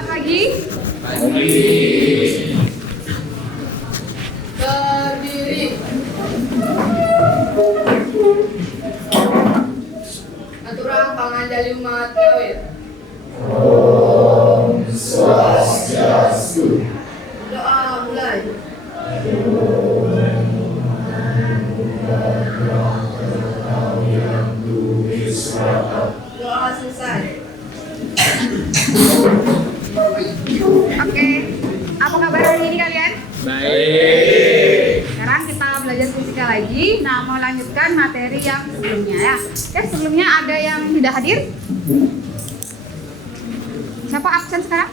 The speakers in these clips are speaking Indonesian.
Selamat pagi. Berdiri. Aturang panganjali umat kawin. Om Swastiastu. Doa mulai. Doa selesai. Oke, apa kabar hari ini kalian? Baik. Sekarang kita belajar fisika lagi. Nah, mau lanjutkan materi yang sebelumnya ya. Oke, sebelumnya ada yang tidak hadir? Siapa absen sekarang?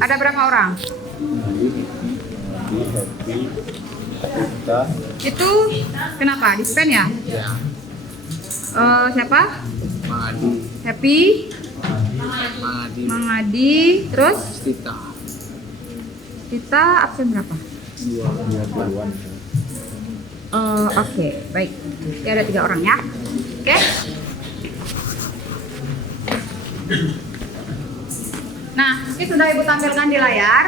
Ada berapa orang? Itu kenapa? Dispen ya? Ya. Siapa? Mangadi. Happy, Mangadi. Mangadi, terus Tita. kita absen berapa? 20-an. Oke, baik. Ya ada 3 orang ya. Oke. Nah, ini sudah Ibu tampilkan di layar.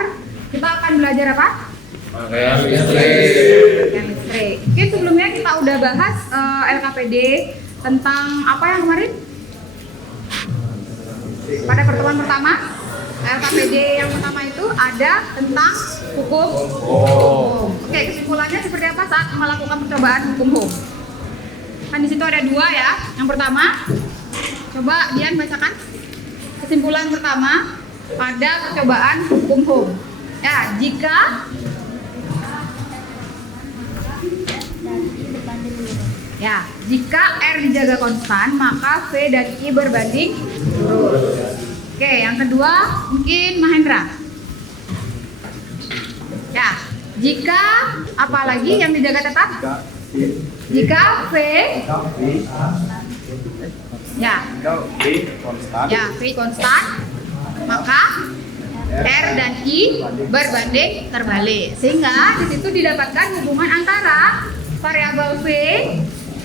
Kita akan belajar apa? Pakaian listrik. Chemistry. Oke, sebelumnya kita udah bahas LKPD tentang apa yang kemarin? Pada pertemuan pertama, LKPD yang pertama itu ada tentang hukum. Oke, kesimpulannya seperti apa saat melakukan percobaan hukum Ohm? Kan di situ ada 2 ya. Yang pertama, coba Dian bacakan. Kesimpulan pertama pada percobaan hukum Ohm. Ya, jika R dijaga konstan, maka V dan I berbanding lurus. Oke, yang kedua mungkin Mahendra. Ya, jika apalagi yang dijaga tetap? Jika V ya, V konstan, maka R dan I berbanding terbalik. Sehingga di situ didapatkan hubungan antara variabel V,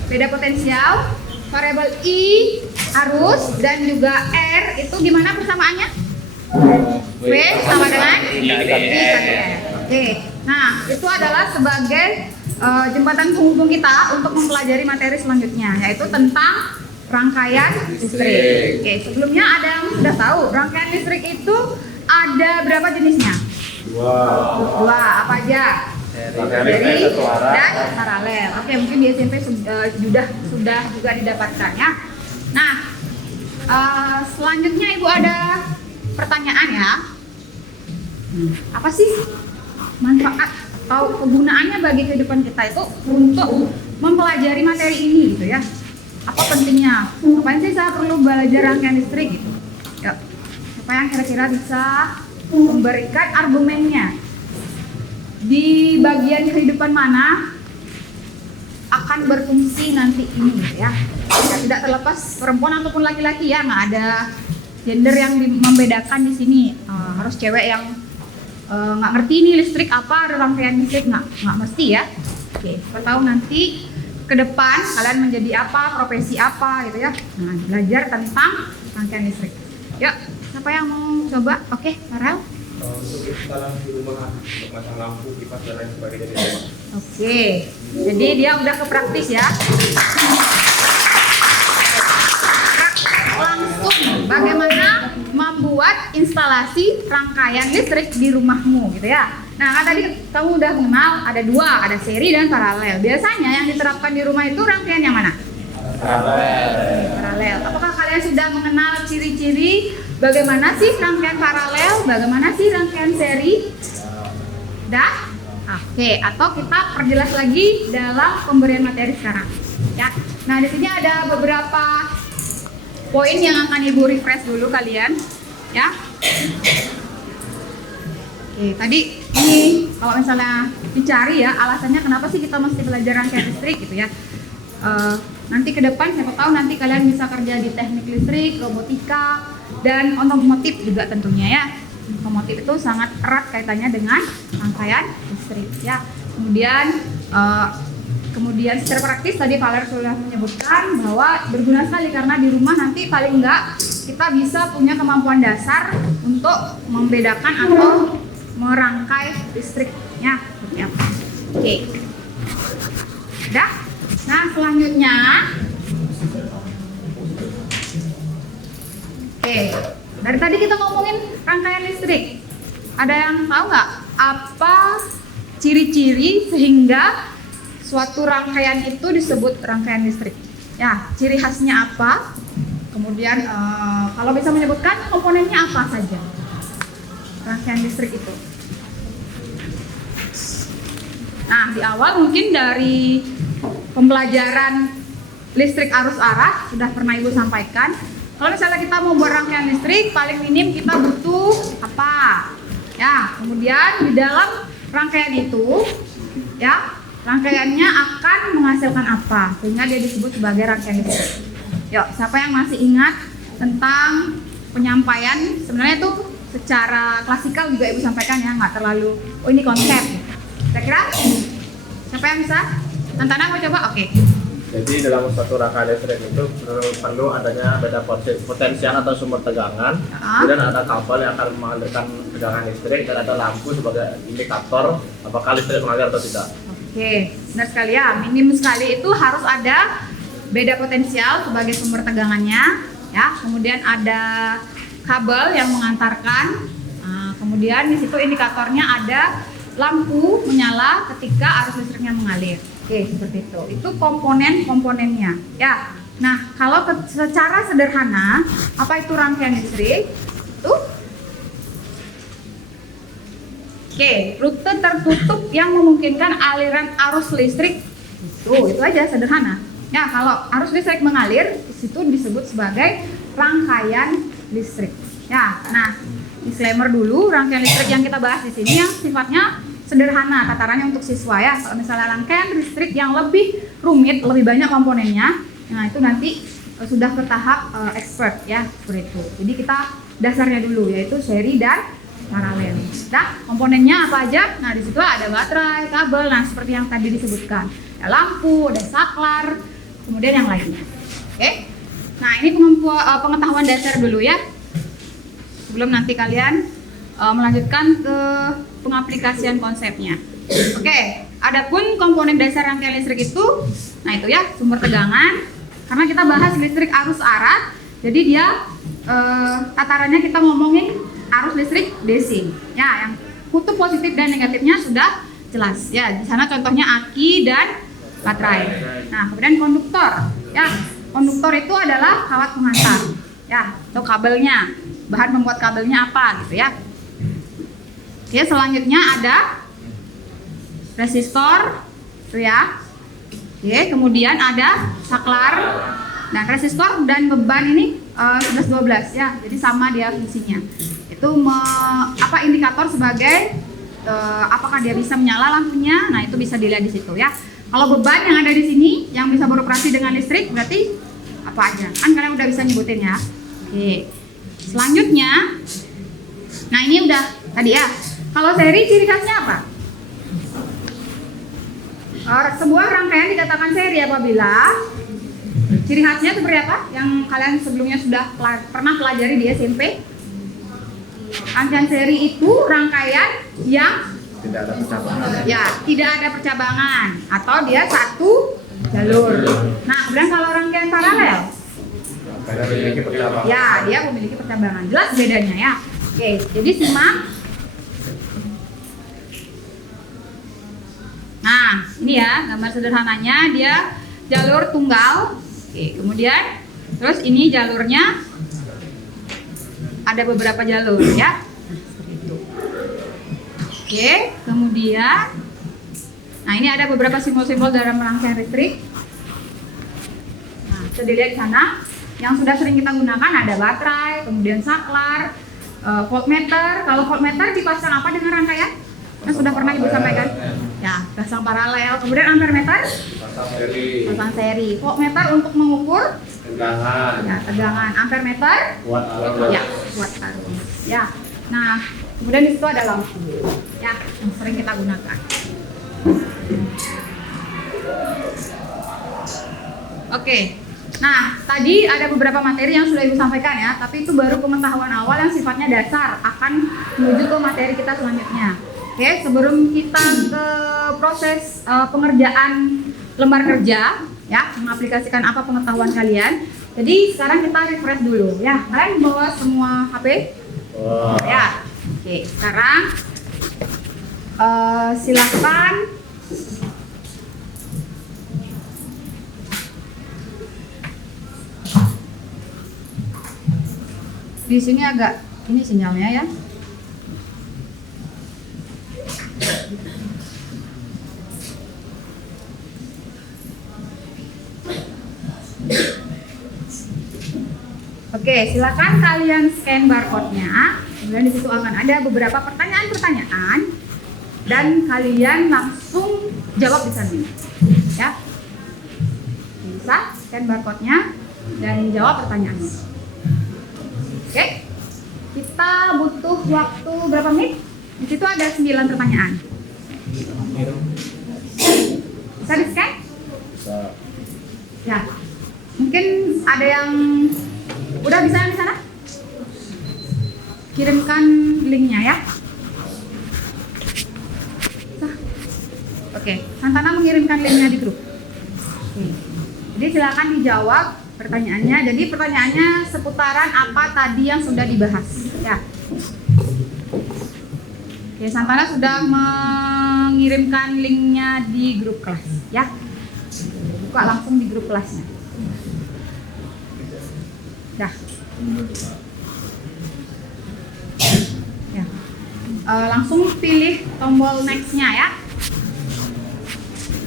beda potensial, variabel I, arus, dan juga R itu gimana persamaannya? V sama dengan I kali R. Oke, nah itu adalah sebagai jembatan penghubung kita untuk mempelajari materi selanjutnya, yaitu tentang rangkaian listrik. Oke, sebelumnya ada yang sudah tahu rangkaian listrik itu ada berapa jenisnya? 2. Apa aja? Seri dan paralel. Oke, mungkin di SMP sudah juga didapatkan ya. Nah, selanjutnya Ibu ada pertanyaan ya. Apa sih manfaat atau kegunaannya bagi kehidupan kita itu untuk mempelajari materi ini gitu ya? Apa pentingnya? Ngapain sih saya perlu belajar rangkaian listrik gitu? Ya, siapa yang kira-kira bisa memberikan argumennya? Di bagian kehidupan mana akan berfungsi nanti ini gitu ya? Ya, tidak terlepas perempuan ataupun laki-laki ya, nggak ada gender yang membedakan di sini. Harus cewek yang nggak ngerti ini listrik apa, ada rangkaian listrik nggak mesti ya. Oke, siapa tahu nanti ke depan kalian menjadi apa, profesi apa gitu ya. Nah, belajar tentang rangkaian listrik. Yuk, siapa yang mau coba? Oke, Farel. Untuk instalan di rumah untuk masang lampu, kipas dan lain sebagainya di rumah. Oke, jadi dia udah ke praktis ya. Langsung bagaimana membuat instalasi rangkaian listrik di rumahmu gitu ya. Nah, kan tadi kamu udah mengenal ada 2, ada seri dan paralel. Biasanya yang diterapkan di rumah itu rangkaian yang mana? Paralel. Apakah kalian sudah mengenal ciri-ciri bagaimana sih rangkaian paralel, bagaimana sih rangkaian seri? Dah? Oke, atau kita perjelas lagi dalam pemberian materi sekarang. Ya. Nah, di sini ada beberapa poin yang akan Ibu refresh dulu kalian, ya. Oke, tadi ini kalau misalnya dicari ya alasannya kenapa sih kita mesti belajar rangkaian listrik gitu ya. Nanti ke depan siapa tahu nanti kalian bisa kerja di teknik listrik, robotika, dan otomotif juga tentunya ya. Otomotif itu sangat erat kaitannya dengan rangkaian listrik ya. Kemudian Kemudian secara praktis tadi Valer sudah menyebutkan bahwa berguna sekali karena di rumah nanti paling enggak kita bisa punya kemampuan dasar untuk membedakan atau merangkai listriknya seperti apa. Oke. Udah? Nah, selanjutnya oke. Dari tadi kita ngomongin rangkaian listrik. Ada yang tahu nggak apa ciri-ciri sehingga suatu rangkaian itu disebut rangkaian listrik? Ya, ciri khasnya apa? Kemudian kalau bisa menyebutkan komponennya apa saja rangkaian listrik itu. Nah, di awal mungkin dari pembelajaran listrik arus arah sudah pernah Ibu sampaikan. Kalau misalnya kita mau buat rangkaian listrik, paling minim kita butuh apa? Ya, kemudian di dalam rangkaian itu, ya, rangkaiannya akan menghasilkan apa? Sehingga dia disebut sebagai rangkaian listrik. Yuk, siapa yang masih ingat tentang penyampaian? Sebenarnya itu secara klasikal juga Ibu sampaikan ya, nggak terlalu, oh ini konsep. Kira-kira siapa yang bisa? Tantana mau coba? Oke. Jadi dalam suatu rangkaian listrik itu perlu adanya beda potensial atau sumber tegangan, kemudian ada kabel yang akan mengalirkan tegangan listrik, dan ada lampu sebagai indikator apakah listrik mengalir atau tidak. Oke, benar sekali ya. Minim sekali itu harus ada beda potensial sebagai sumber tegangannya, ya. Kemudian ada kabel yang mengantarkan. Nah, kemudian di situ indikatornya ada lampu menyala ketika arus listriknya mengalir. Oke, seperti itu. Itu komponen-komponennya, ya. Nah, kalau secara sederhana, apa itu rangkaian listrik? Itu rute tertutup yang memungkinkan aliran arus listrik. Itu aja sederhana. Ya, kalau arus listrik mengalir, itu disebut sebagai rangkaian listrik. Ya, nah, disclaimer dulu, rangkaian listrik yang kita bahas di sini yang sifatnya sederhana tatarannya untuk siswa ya. Kalau misalnya rangkaian listrik yang lebih rumit, lebih banyak komponennya, nah itu nanti sudah ke tahap expert ya, seperti itu. Jadi kita dasarnya dulu yaitu seri dan paralel. Nah, komponennya apa aja? Nah, di situ ada baterai, kabel, nah seperti yang tadi disebutkan. Ada lampu, ada saklar, kemudian yang lainnya. Oke. Nah, ini pengetahuan dasar dulu ya. Sebelum nanti kalian melanjutkan ke pengaplikasian konsepnya. Oke, adapun komponen dasar rangkaian listrik itu, nah itu ya sumber tegangan. Karena kita bahas listrik arus arah, jadi dia tatarannya kita ngomongin arus listrik DC. Ya, yang kutub positif dan negatifnya sudah jelas. Ya, di sana contohnya aki dan baterai. Nah, kemudian konduktor. Ya, konduktor itu adalah kawat pengantar. Ya, atau kabelnya. Bahan pembuat kabelnya apa gitu ya. Oke, selanjutnya ada resistor, itu ya. Oke, kemudian ada saklar. Nah, resistor dan beban ini 11-12 ya, jadi sama dia fungsinya. Itu indikator sebagai apakah dia bisa menyala lampunya. Nah, itu bisa dilihat di situ ya. Kalau beban yang ada di sini yang bisa beroperasi dengan listrik berarti apa aja? Kan kalian udah bisa nyebutin ya. Oke. Selanjutnya, nah ini udah tadi ya. Kalau seri ciri khasnya apa? Sebuah rangkaian dikatakan seri apabila ciri khasnya seperti apa? Yang kalian sebelumnya sudah pernah pelajari di SMP. Rangkaian seri itu rangkaian yang Tidak ada percabangan. ya tidak ada percabangan atau dia satu jalur. Nah, kemudian kalau rangkaian paralel, Karena memiliki percabangan. ya dia memiliki percabangan. Jelas bedanya ya. Oke, jadi simak. Nah, ini ya gambar sederhananya, dia jalur tunggal. Oke, kemudian terus ini jalurnya ada beberapa jalur ya. Nah, seperti itu. Oke, kemudian nah ini ada beberapa simbol-simbol dalam rangkaian listrik. Nah, bisa dilihat di sana. Yang sudah sering kita gunakan ada baterai, kemudian saklar, voltmeter. Kalau voltmeter dipasang apa dengan rangkaian? Yang sudah pernah Ibu sampaikan? Ya, pasang paralel. Kemudian ampermeter? Pasang seri. Pasang seri. Voltmeter untuk mengukur Tegangan. ya, tegangan. Ampermeter? Watt arus. Ya, watt arus. Ya. Nah, kemudian di situ ada lampu. Ya, yang sering kita gunakan. Oke. Nah, tadi ada beberapa materi yang sudah Ibu sampaikan ya, tapi itu baru pengetahuan awal yang sifatnya dasar akan menuju ke materi kita selanjutnya. Oke, sebelum kita ke proses pengerjaan lembar kerja ya, mengaplikasikan apa pengetahuan kalian. Jadi sekarang kita refresh dulu ya. Kalian bawa semua HP? Ya. Oke, sekarang silakan di sini agak ini sinyalnya ya. Oke, silakan kalian scan barcode-nya. Kemudian di situ akan ada beberapa pertanyaan-pertanyaan dan kalian langsung jawab di sana. Ya. Bisa scan barcode-nya dan jawab pertanyaannya. Oke. Kita butuh waktu berapa menit? Di situ ada 9 pertanyaan. Bisa di-scan? Bisa. Ya. Mungkin ada yang udah bisa di sana? Kirimkan linknya ya. Oke, Santana mengirimkan linknya di grup. Jadi silakan dijawab pertanyaannya. Jadi pertanyaannya seputaran apa tadi yang sudah dibahas ya. Oke, Santana sudah mengirimkan linknya di grup kelas ya. Buka langsung di grup kelasnya. Dah. Ya. Langsung pilih tombol next-nya ya.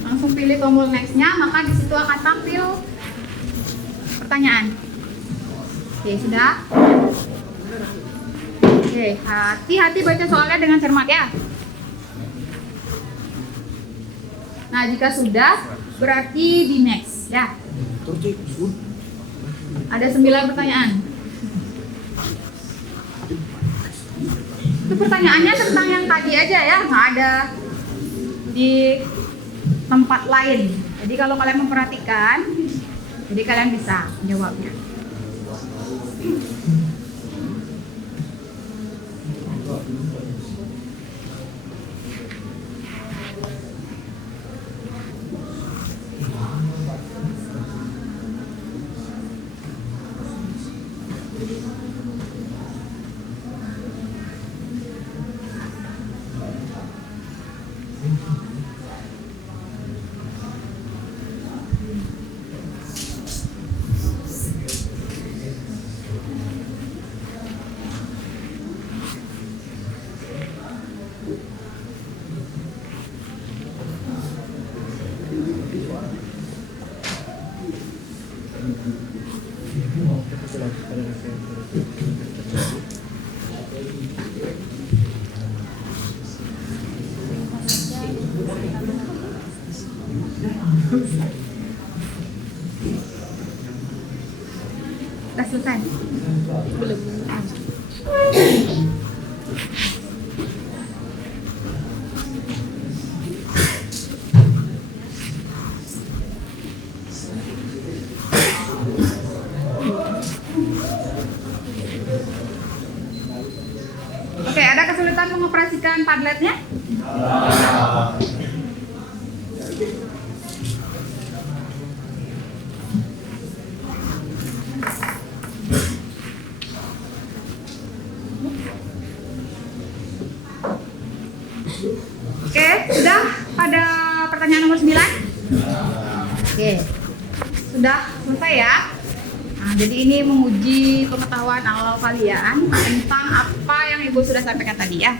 Langsung pilih tombol next-nya, maka di situ akan tampil pertanyaan. Oke, sudah. Oke, hati-hati baca soalnya dengan cermat ya. Nah, jika sudah, berarti di next ya. Ada 9 pertanyaan. Itu pertanyaannya tentang yang tadi aja ya, nggak ada di tempat lain. Jadi kalau kalian memperhatikan, jadi kalian bisa menjawabnya. Udah selesai? Belum. Oke, ada kesulitan mengoperasikan Padletnya? Oke, sudah pada pertanyaan nomor 9? Oke, sudah selesai ya. Nah, jadi ini menguji pengetahuan awal kalian tentang apa yang Ibu sudah sampaikan tadi ya.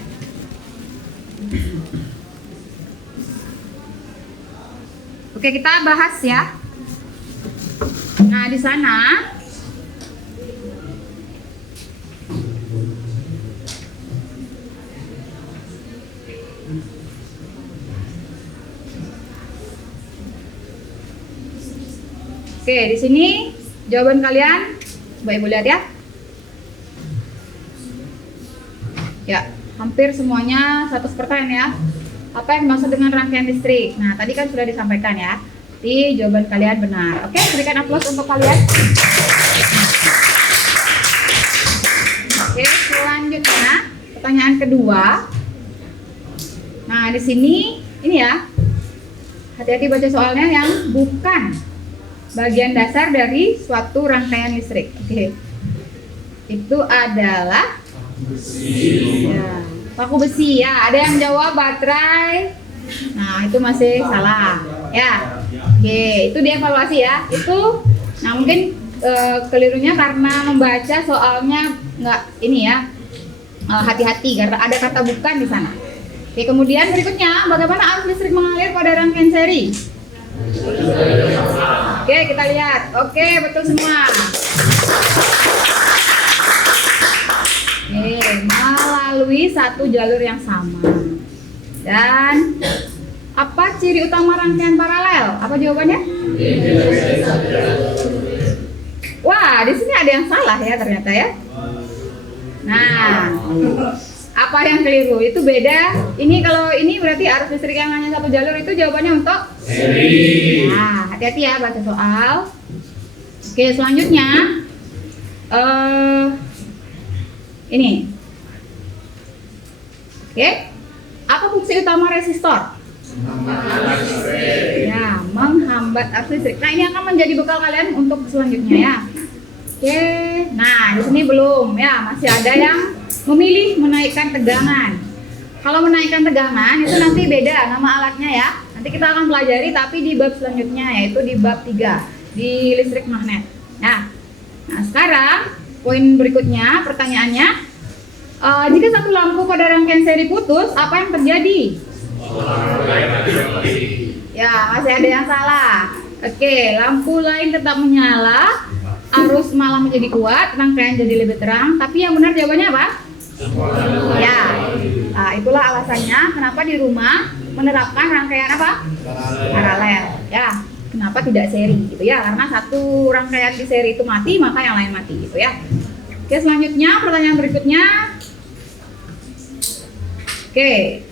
Oke, kita bahas ya. Nah, di sana oke, di sini jawaban kalian, coba Ibu lihat ya. Ya, hampir semuanya 100% ya. Apa yang dimaksud dengan rangkaian listrik? Nah, tadi kan sudah disampaikan ya. Berarti jawaban kalian benar. Oke, berikan aplaus untuk kalian. Oke, selanjutnya pertanyaan kedua. Nah, di sini ini ya. Hati-hati baca soalnya yang bukan bagian dasar dari suatu rangkaian listrik. Oke. Itu adalah besi. Ya, paku besi ya. Ada yang jawab baterai. Nah, itu masih salah. Ya. Oke, itu dievaluasi ya. Itu nah mungkin kelirunya karena membaca soalnya nggak ini ya. Hati-hati karena ada kata bukan di sana. Oke, kemudian berikutnya bagaimana arus listrik mengalir pada rangkaian seri? Oke, kita lihat. Oke, betul semua. Oke, melalui satu jalur yang sama. Dan apa ciri utama rangkaian paralel? Apa jawabannya? Wah, di sini ada yang salah ya ternyata ya. Nah, apa yang keliru? Itu beda. Ini kalau ini berarti arus listrik yang hanya satu jalur itu jawabannya untuk seri. Nah, hati-hati ya baca soal. Oke, selanjutnya ini. Oke, apa fungsi utama resistor? Ya, menghambat arus listrik. Nah, ini akan menjadi bekal kalian untuk selanjutnya ya. Oke, nah di sini belum ya, masih ada yang memilih menaikkan tegangan. Kalau menaikkan tegangan itu nanti beda nama alatnya ya. Nanti kita akan pelajari tapi di bab selanjutnya yaitu di bab 3 di listrik magnet. Nah sekarang poin berikutnya pertanyaannya, jika satu lampu pada rangkaian seri putus, apa yang terjadi? Ya, masih ada yang salah. Oke, lampu lain tetap menyala, arus malah menjadi kuat, rangkaian jadi lebih terang. Tapi yang benar jawabannya apa? Ya, nah, itulah alasannya kenapa di rumah menerapkan rangkaian apa? Paralel. Ya, kenapa tidak seri gitu ya? Karena satu rangkaian di seri itu mati, maka yang lain mati gitu ya. Oke, selanjutnya pertanyaan berikutnya. Oke,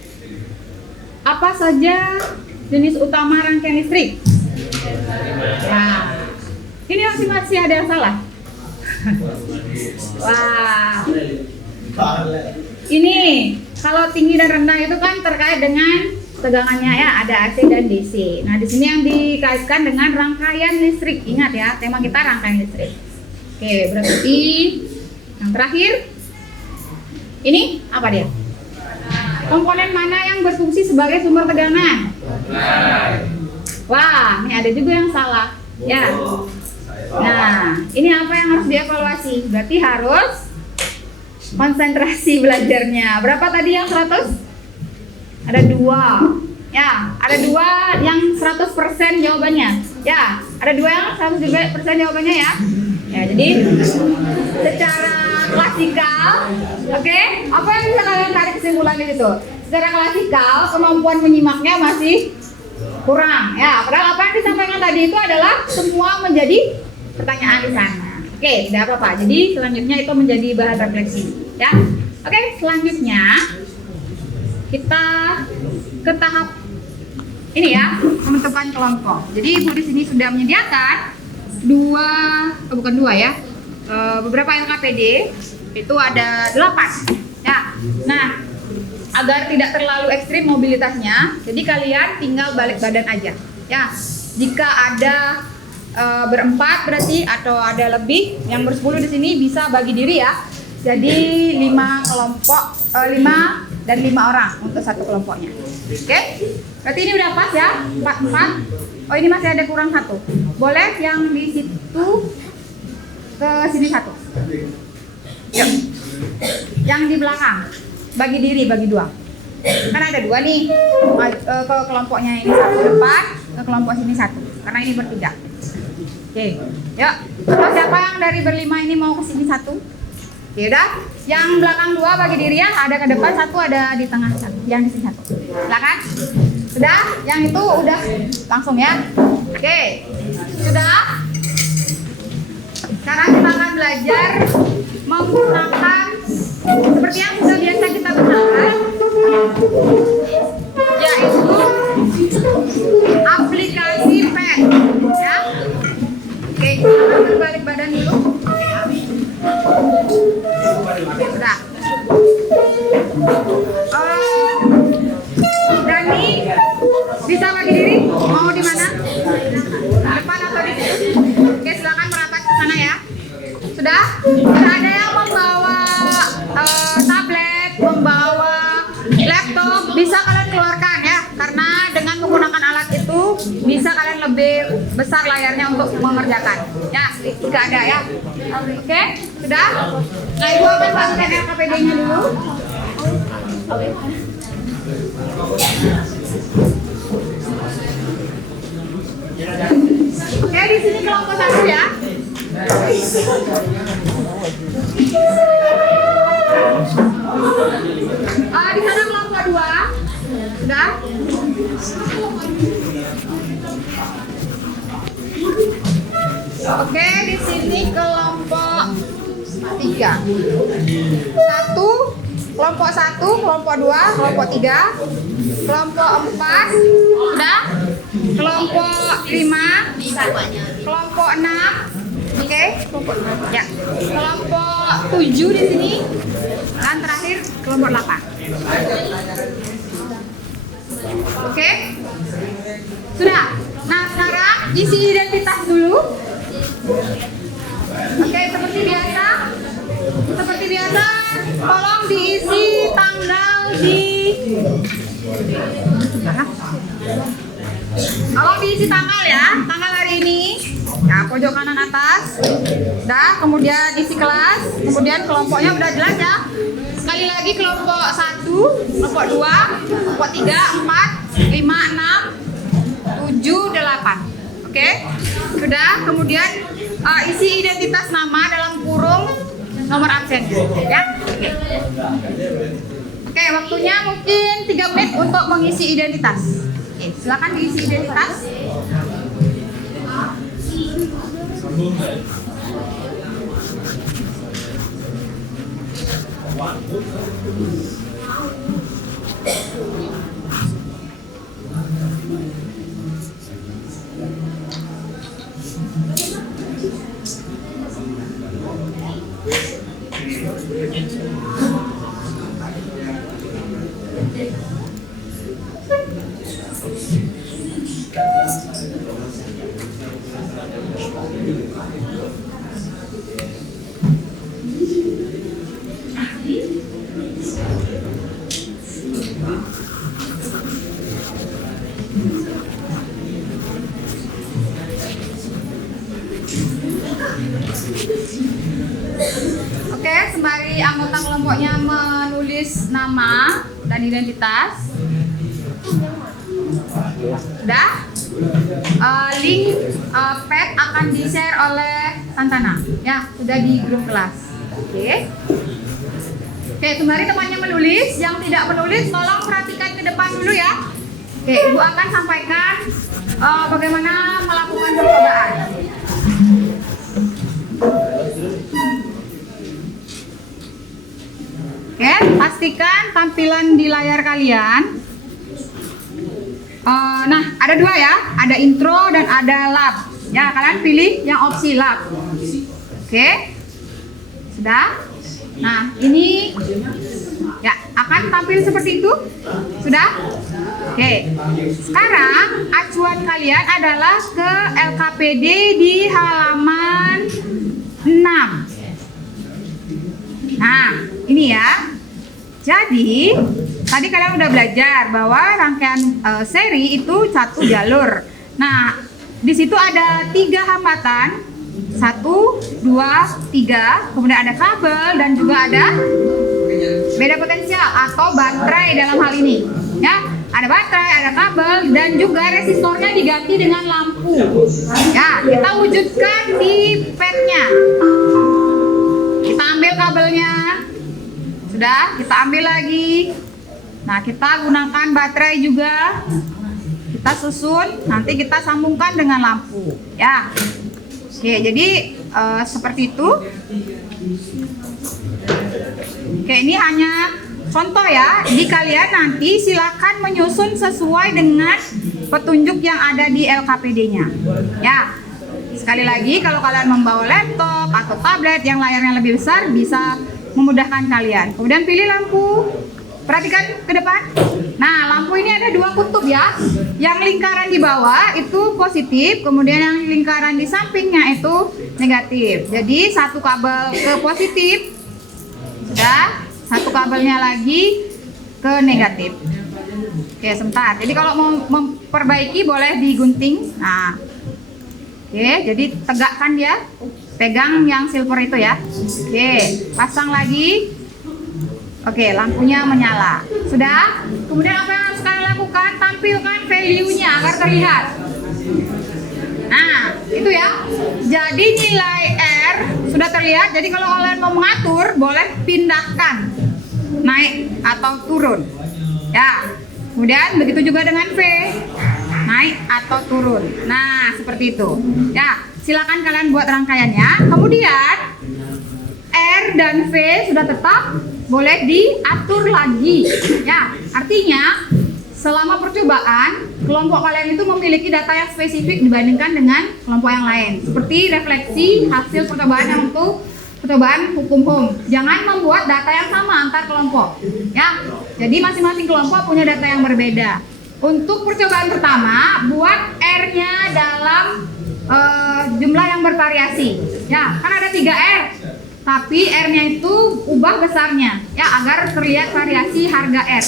apa saja jenis utama rangkaian listrik? Nah, ini masih ada yang salah. Wah, ini kalau tinggi dan rendah itu kan terkait dengan tegangannya ya, ada AC dan DC. Nah, di sini yang dikaitkan dengan rangkaian listrik. Ingat ya, tema kita rangkaian listrik. Oke, berarti yang terakhir ini apa dia? Komponen mana yang berfungsi sebagai sumber tegangan? Wah, ini ada juga yang salah. Ya. Nah, ini apa yang harus dievaluasi? Berarti harus konsentrasi belajarnya. Berapa tadi yang 100? Ada 2. Ya, ada 2 yang 100% jawabannya. Ya, ada 2 yang 100% jawabannya ya. Ya, jadi secara klasikal, oke, apa yang bisa kalian tarik kesimpulan di situ? Secara klasikal, kemampuan menyimaknya masih kurang. Ya, padahal apa yang disampaikan tadi itu adalah semua menjadi pertanyaan di sana. Oke, tidak apa-apa. Jadi selanjutnya itu menjadi bahan refleksi. Ya, oke. Selanjutnya kita ke tahap ini ya, pembentukan kelompok. Jadi Ibu di sini sudah menyediakan beberapa LKPD. Itu ada 8. Ya. Nah, agar tidak terlalu ekstrim mobilitasnya, jadi kalian tinggal balik badan aja. Ya, jika ada berempat berarti atau ada lebih yang bersepuluh di sini bisa bagi diri ya. Jadi 5 kelompok, 5 dan 5 orang untuk satu kelompoknya. Oke? Berarti ini udah pas ya, 4. Oh, ini masih ada kurang 1. Boleh yang di situ ke sini 1. Yuk. Yang di belakang bagi diri, bagi 2. Kan ada 2 nih. Ke kelompoknya ini 1 depan, ke kelompok sini 1. Karena ini bertiga. Oke. Yuk. Atau siapa yang dari berlima ini mau ke sini 1? Ya udah. Yang belakang 2 bagi diri ya, ada ke depan 1, ada di tengah 1. Yang di sini 1. Silakan. Sudah? Yang itu udah langsung ya. Oke. Sudah? Sekarang kita akan belajar menggunakan seperti yang sudah biasa kita gunakan, yaitu aplikasi PET. Sudah? Sudah ada yang membawa tablet, membawa laptop, bisa kalian keluarkan ya, karena dengan menggunakan alat itu bisa kalian lebih besar layarnya untuk mengerjakan. Ya, jika ada ya. Oke, sudah? Nah, Ibu akan bagikan LKPD-nya dulu. Oke, di sini kelompok 1 ya. Di sana kelompok 2. Sudah? Oke, di sini kelompok 3. Kelompok 1, kelompok 2, kelompok 3, kelompok 4, sudah? Kelompok 5, kelompok 6, oke, kelompok ya. Kelompok 7 di sini, dan terakhir kelompok 8. Oke, sudah. Nah, sekarang isi identitas dulu. Oke, seperti biasa, tolong diisi tanggal ya, tanggal hari ini. Ya, pojok kanan atas. Dah, kemudian isi kelas, kemudian kelompoknya udah jelas ya. Sekali lagi kelompok 1, kelompok 2, kelompok 3, 4, 5, 6, 7, 8. Oke? Sudah, kemudian isi identitas nama dalam kurung nomor absen ya. Oke, waktunya mungkin 3 menit untuk mengisi identitas. Oke, silakan diisi identitas. Oke, sembari anggota kelompoknya menulis nama dan identitas. Sudah? Link pad akan di-share oleh Santana. Ya, sudah di grup kelas. Oke. Oke, sembari temannya menulis, yang tidak menulis tolong perhatikan ke depan dulu ya. Oke, Ibu akan sampaikan bagaimana melakukan percobaan. Oke, pastikan tampilan di layar kalian. Nah, ada 2 ya, ada intro dan ada lab. Ya, kalian pilih yang opsi lab. Oke, sudah. Nah, ini ya akan tampil seperti itu. Sudah? Oke. Sekarang acuan kalian adalah ke LKPD di halaman 6. Nah, ini ya. Jadi, tadi kalian udah belajar bahwa rangkaian seri itu 1 jalur. Nah, di situ ada 3 hambatan. 1, 2, 3. Kemudian ada kabel dan juga ada beda potensial atau baterai dalam hal ini. Ya, ada baterai, ada kabel dan juga resistornya diganti dengan lampu. Ya, kita wujudkan di padnya. Kita ambil kabelnya. Sudah, kita ambil lagi. Nah, kita gunakan baterai juga. Kita susun, nanti kita sambungkan dengan lampu. Ya. Oke, jadi seperti itu. Oke, ini hanya contoh ya. Jadi kalian nanti silakan menyusun sesuai dengan petunjuk yang ada di LKPD-nya. Ya. Sekali lagi, kalau kalian membawa laptop atau tablet yang layarnya lebih besar bisa memudahkan kalian. Kemudian pilih lampu. Perhatikan ke depan. Nah, lampu ini ada dua kutub ya. Yang lingkaran di bawah itu positif, kemudian yang lingkaran di sampingnya itu negatif. Jadi satu kabel ke positif, sudah. Satu kabelnya lagi ke negatif. Oke, sebentar. Jadi kalau mau memperbaiki boleh digunting. Nah, oke, jadi tegakkan dia. Pegang yang silver itu ya. Oke, pasang lagi. Oke, lampunya menyala. Sudah? Kemudian apa yang harus kalian lakukan? Tampilkan value-nya agar terlihat. Nah, itu ya. Jadi nilai R sudah terlihat. Jadi kalau kalian mau mengatur, boleh pindahkan naik atau turun. Ya. Kemudian begitu juga dengan V. Naik atau turun. Nah, seperti itu. Ya, silakan kalian buat rangkaiannya. Kemudian R dan V sudah tetap, boleh diatur lagi. Ya, artinya selama percobaan kelompok kalian itu memiliki data yang spesifik dibandingkan dengan kelompok yang lain. Seperti refleksi hasil percobaan yang untuk percobaan hukum home. Jangan membuat data yang sama antar kelompok. Ya, jadi masing-masing kelompok punya data yang berbeda. Untuk percobaan pertama, buat R-nya dalam jumlah yang bervariasi. Ya, kan ada 3 R. Tapi R-nya itu ubah besarnya, ya, agar terlihat variasi harga R.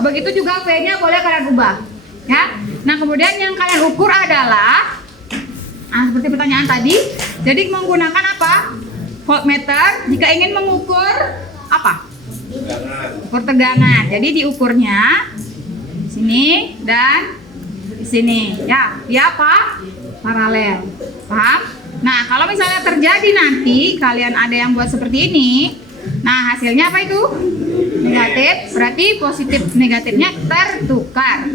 Begitu juga V-nya boleh kalian ubah, ya. Nah, kemudian yang kalian ukur adalah, seperti pertanyaan tadi. Jadi menggunakan apa? Voltmeter. Jika ingin mengukur apa? Ukur tegangan. Jadi diukurnya di sini dan di sini, ya. Dia apa? Paralel. Paham? Nah, kalau misalnya terjadi nanti kalian ada yang buat seperti ini, nah hasilnya apa itu? Negatif, berarti positif negatifnya tertukar,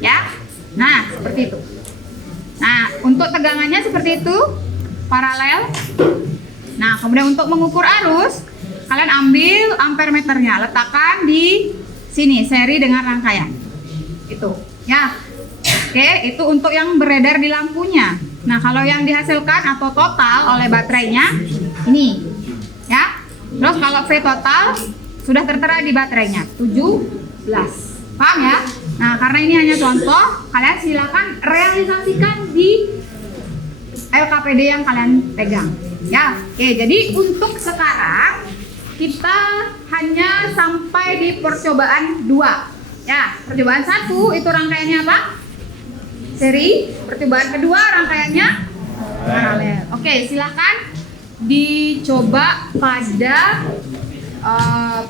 ya. Nah, seperti itu. Nah, untuk tegangannya seperti itu, paralel. Nah, kemudian untuk mengukur arus, kalian ambil ampermeternya, letakkan di sini, seri dengan rangkaian. Itu, ya. Oke, itu untuk yang beredar di lampunya. Nah, kalau yang dihasilkan atau total oleh baterainya ini, ya. Terus kalau V total sudah tertera di baterainya 17. Paham ya? Nah, karena ini hanya contoh, kalian silakan realisasikan di LKPD yang kalian pegang. Ya. Oke, jadi untuk sekarang kita hanya sampai di percobaan 2. Ya, percobaan 1 itu rangkaiannya apa? Seri. Percobaan kedua rangkaiannya paralel. Oke, silakan dicoba pada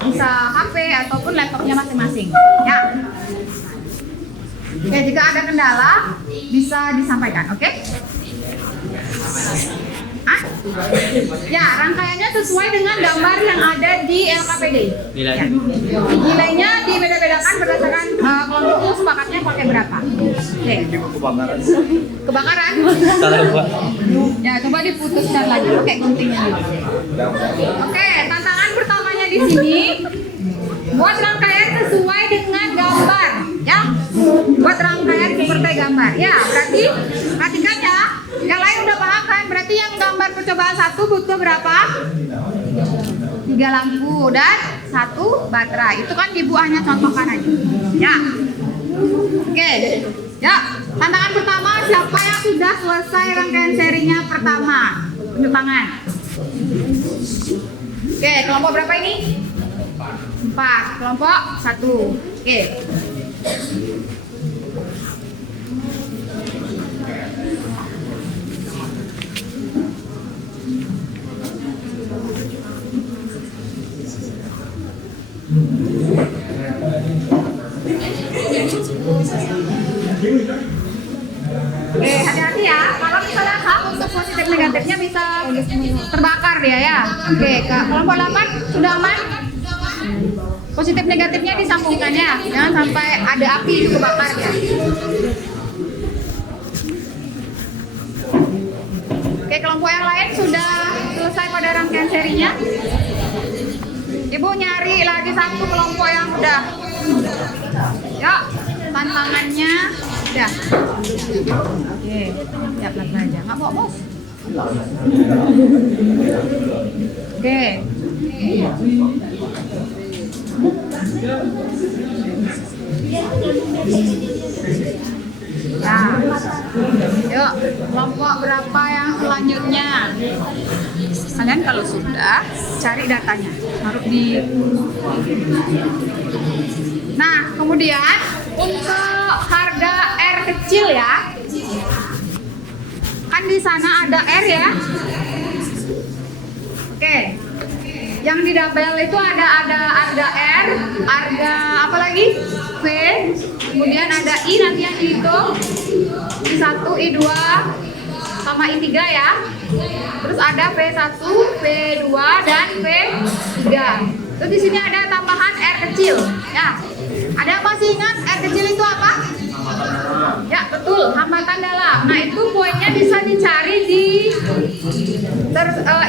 bisa HP ataupun laptopnya masing-masing. Ya. Oke, jika ada kendala bisa disampaikan. Oke? Ya, rangkaiannya sesuai dengan gambar yang ada di LKPD. Nilainya. Ya. Nilainya dibeda-bedakan berdasarkan kelompok sepakatnya pakai berapa. Oke. Kebakaran. Kebakaran? Salah, Pak. Ya, coba diputuskan lagi pakai guntingnya dulu. Oke, tantangan pertamanya di sini buat rangkaian sesuai dengan gambar, ya. Buat rangkaian seperti gambar. Ya, berarti perhatikan ya. Yang lain udah paham kan? Berarti yang gambar percobaan 1 butuh berapa? 3 lampu dan 1 baterai. Itu kan Ibu hanya contohkan aja. Ya. Oke. Ya, tantangan pertama, siapa yang sudah selesai rangkaian serinya pertama? Tunjuk tangan. Oke, kelompok berapa ini? 4. Kelompok 1. Oke. Oke, hati-hati ya. Kalau misalnya hak untuk positif negatifnya bisa terbakar dia ya. Oke, ke kelompok 8 sudah aman? Positif negatifnya disambungkan ya. Jangan sampai ada api itu kebakar ya. Oke, kelompok yang lain sudah selesai pada rangkaian serinya. Ibu nyari lagi 1 kelompok yang udah. Ya, tantangannya udah. Oke, siap aja. Nggak mau, Bos. Oke. Nah, yuk kelompok berapa yang selanjutnya? Kalian kalau sudah cari datanya, taruh di. Nah, kemudian untuk harga R kecil ya, kan di sana ada R ya. Oke, yang di double itu ada harga R, harga apa lagi? V, kemudian ada I nanti yang dihitung I1, I2 sama I3 ya. Terus ada V1, V2 dan V3. Terus di sini ada tambahan R kecil ya. Ada yang masih ingat R kecil itu apa? Ya betul, hambatan dalam. Nah itu poinnya bisa dicari di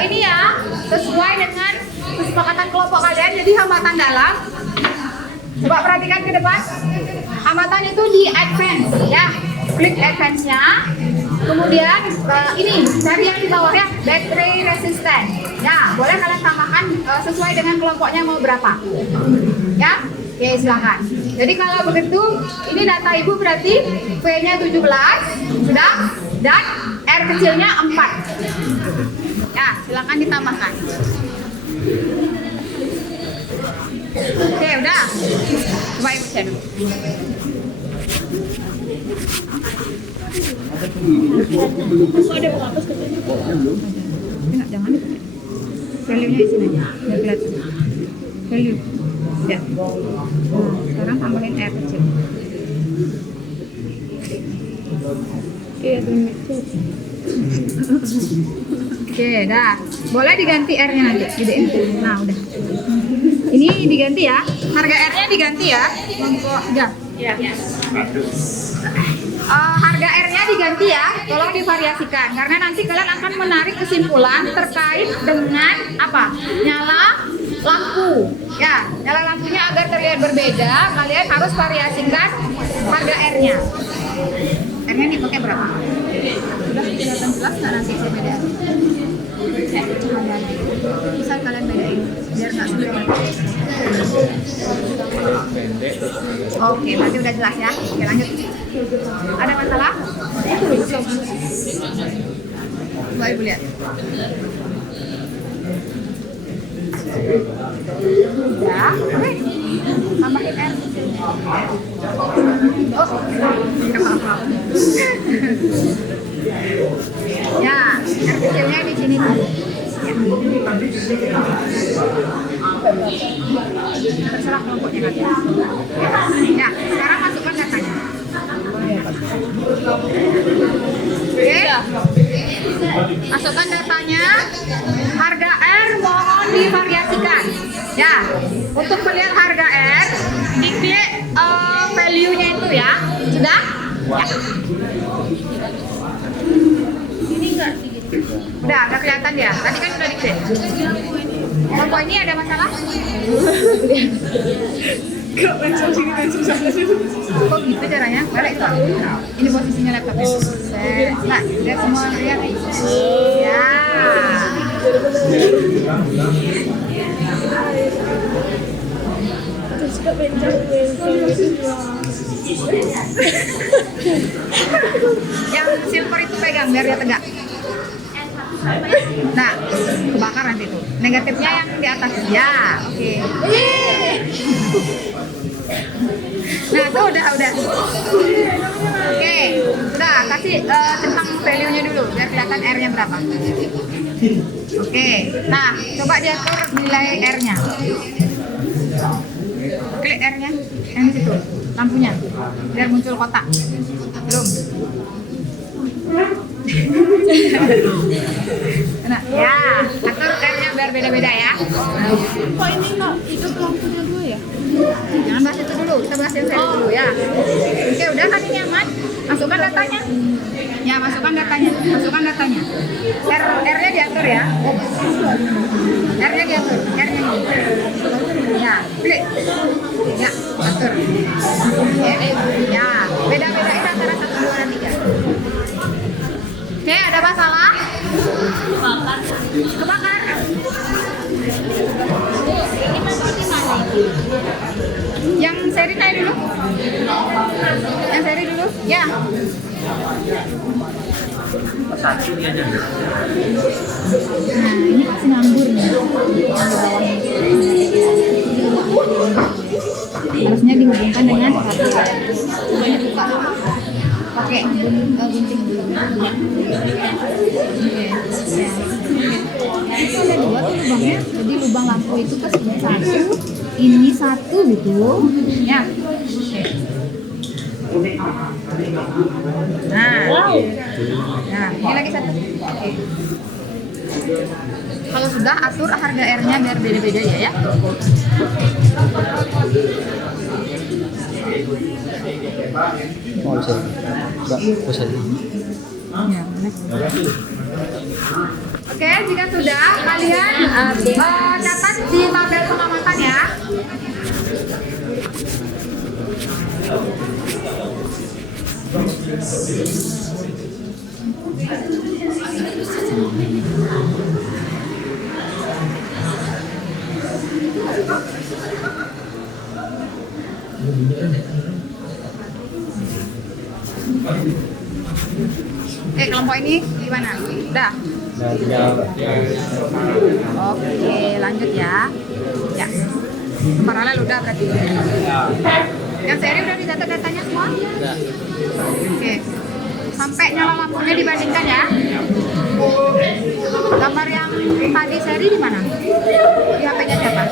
ini ya, sesuai dengan kesepakatan kelompok kalian. Jadi hambatan dalam, coba perhatikan ke depan. Hambatan itu di advance ya, klik advance-nya. Kemudian ini cari yang di bawah ya, battery resistant. Ya, boleh kalian tambahkan sesuai dengan kelompoknya mau berapa. Ya, oke silakan. Jadi kalau begitu, ini data ibu berarti V-nya 17 sudah, dan R kecilnya 4. Ya, silakan ditambahkan. Oke, udah. Coba ibu cek dulu. Enggak, jangan dipakai. Value-nya di sini aja, biar kelihatan. Value. Ya. Nah, sekarang tambahin R kecil. Iya, oke, dah. Boleh diganti R-nya nanti, gedein. Nah, udah. Ini diganti ya. Harga R-nya diganti ya. Kelompok 3. Iya. Harga R-nya diganti ya, tolong divariasikan karena nanti kalian akan menarik kesimpulan terkait dengan apa? Nyala lampu. Ya, nyala lampunya agar terlihat berbeda, kalian harus variasikan harga R-nya. R-nya dipakai berapa? Sudah kelihatan jelas nggak nanti perbedaan? Bisa kalian bedain biar nggak sembrono. Oke, berarti udah jelas ya. Oke, lanjut. Ada masalah? Coba ibu lihat. Ya, oke. Tambahin R. Oh, ya, R kecilnya di sini tuh. Terserah kelompoknya kan. Ya, sekarang masukkan datanya. Oke, masukkan datanya. Harga R mohon divariasikan. Ya, untuk melihat harga R, diklik value-nya itu ya. Sudah? Ya. Ini enggak digini. Udah kelihatan ya. Tadi kan sudah diklik. Kelompok ini ada masalah? Kok gitu caranya? Balik itu. Ini posisinya laptopnya. Nah, lihat semua lihat. Ya. Yang silver itu pegang biar dia tegak. Nah, kebakar nanti tuh. Negatifnya yang di atas. Ya, oke. Nah, tuh udah. Oke, udah kasih tentang value-nya dulu biar kelihatan R-nya berapa. Oke, nah coba diatur nilai R-nya. Klik R-nya yang di situ, lampunya, biar muncul kotak. Belum. Nah, ya, atur R-nya biar beda-beda ya. Kok ini nggak hidup lampunya dulu ya? Jangan bahas itu dulu, kita bahas yang saya dulu ya. Oke, udah kan ini aman? Masukkan datanya. Ya, masukkan datanya. R-nya diatur ya. R-nya diatur. R-nya ini. Ya, klik. Ya, atur. Ya, beda-bedain antara 1, 2, dan 3. Oke, ada masalah? Kebakar. Ini masuk di mana? Yang seri naik dulu. Yang seri dulu. Ya. Satu dia aja. Nah, ini masih nganggur nih. Harusnya dihubungkan dengan satu. Ini buka pakai gunting dulu. Oke. Itu ada dua tuh lubangnya. Jadi lubang lampu itu pas ini satu, ini satu gitu. Ya. Oke. Nah, ini lagi satu. Oke. Kalau sudah atur harga R-nya biar beda-beda ya. Oh, bisa. Bisa. Ya, oke, jika sudah kalian catat di tabel pengamatan ya. Kelompok ini gimana? Udah? Oke, lanjut ya. Ya. Paralel udah berarti. Yang seri udah dicatat datanya semua? Oke. Sampai nyala lampunya dibandingkan ya. Gambar yang tadi seri di mana? Di HP-nya siapa?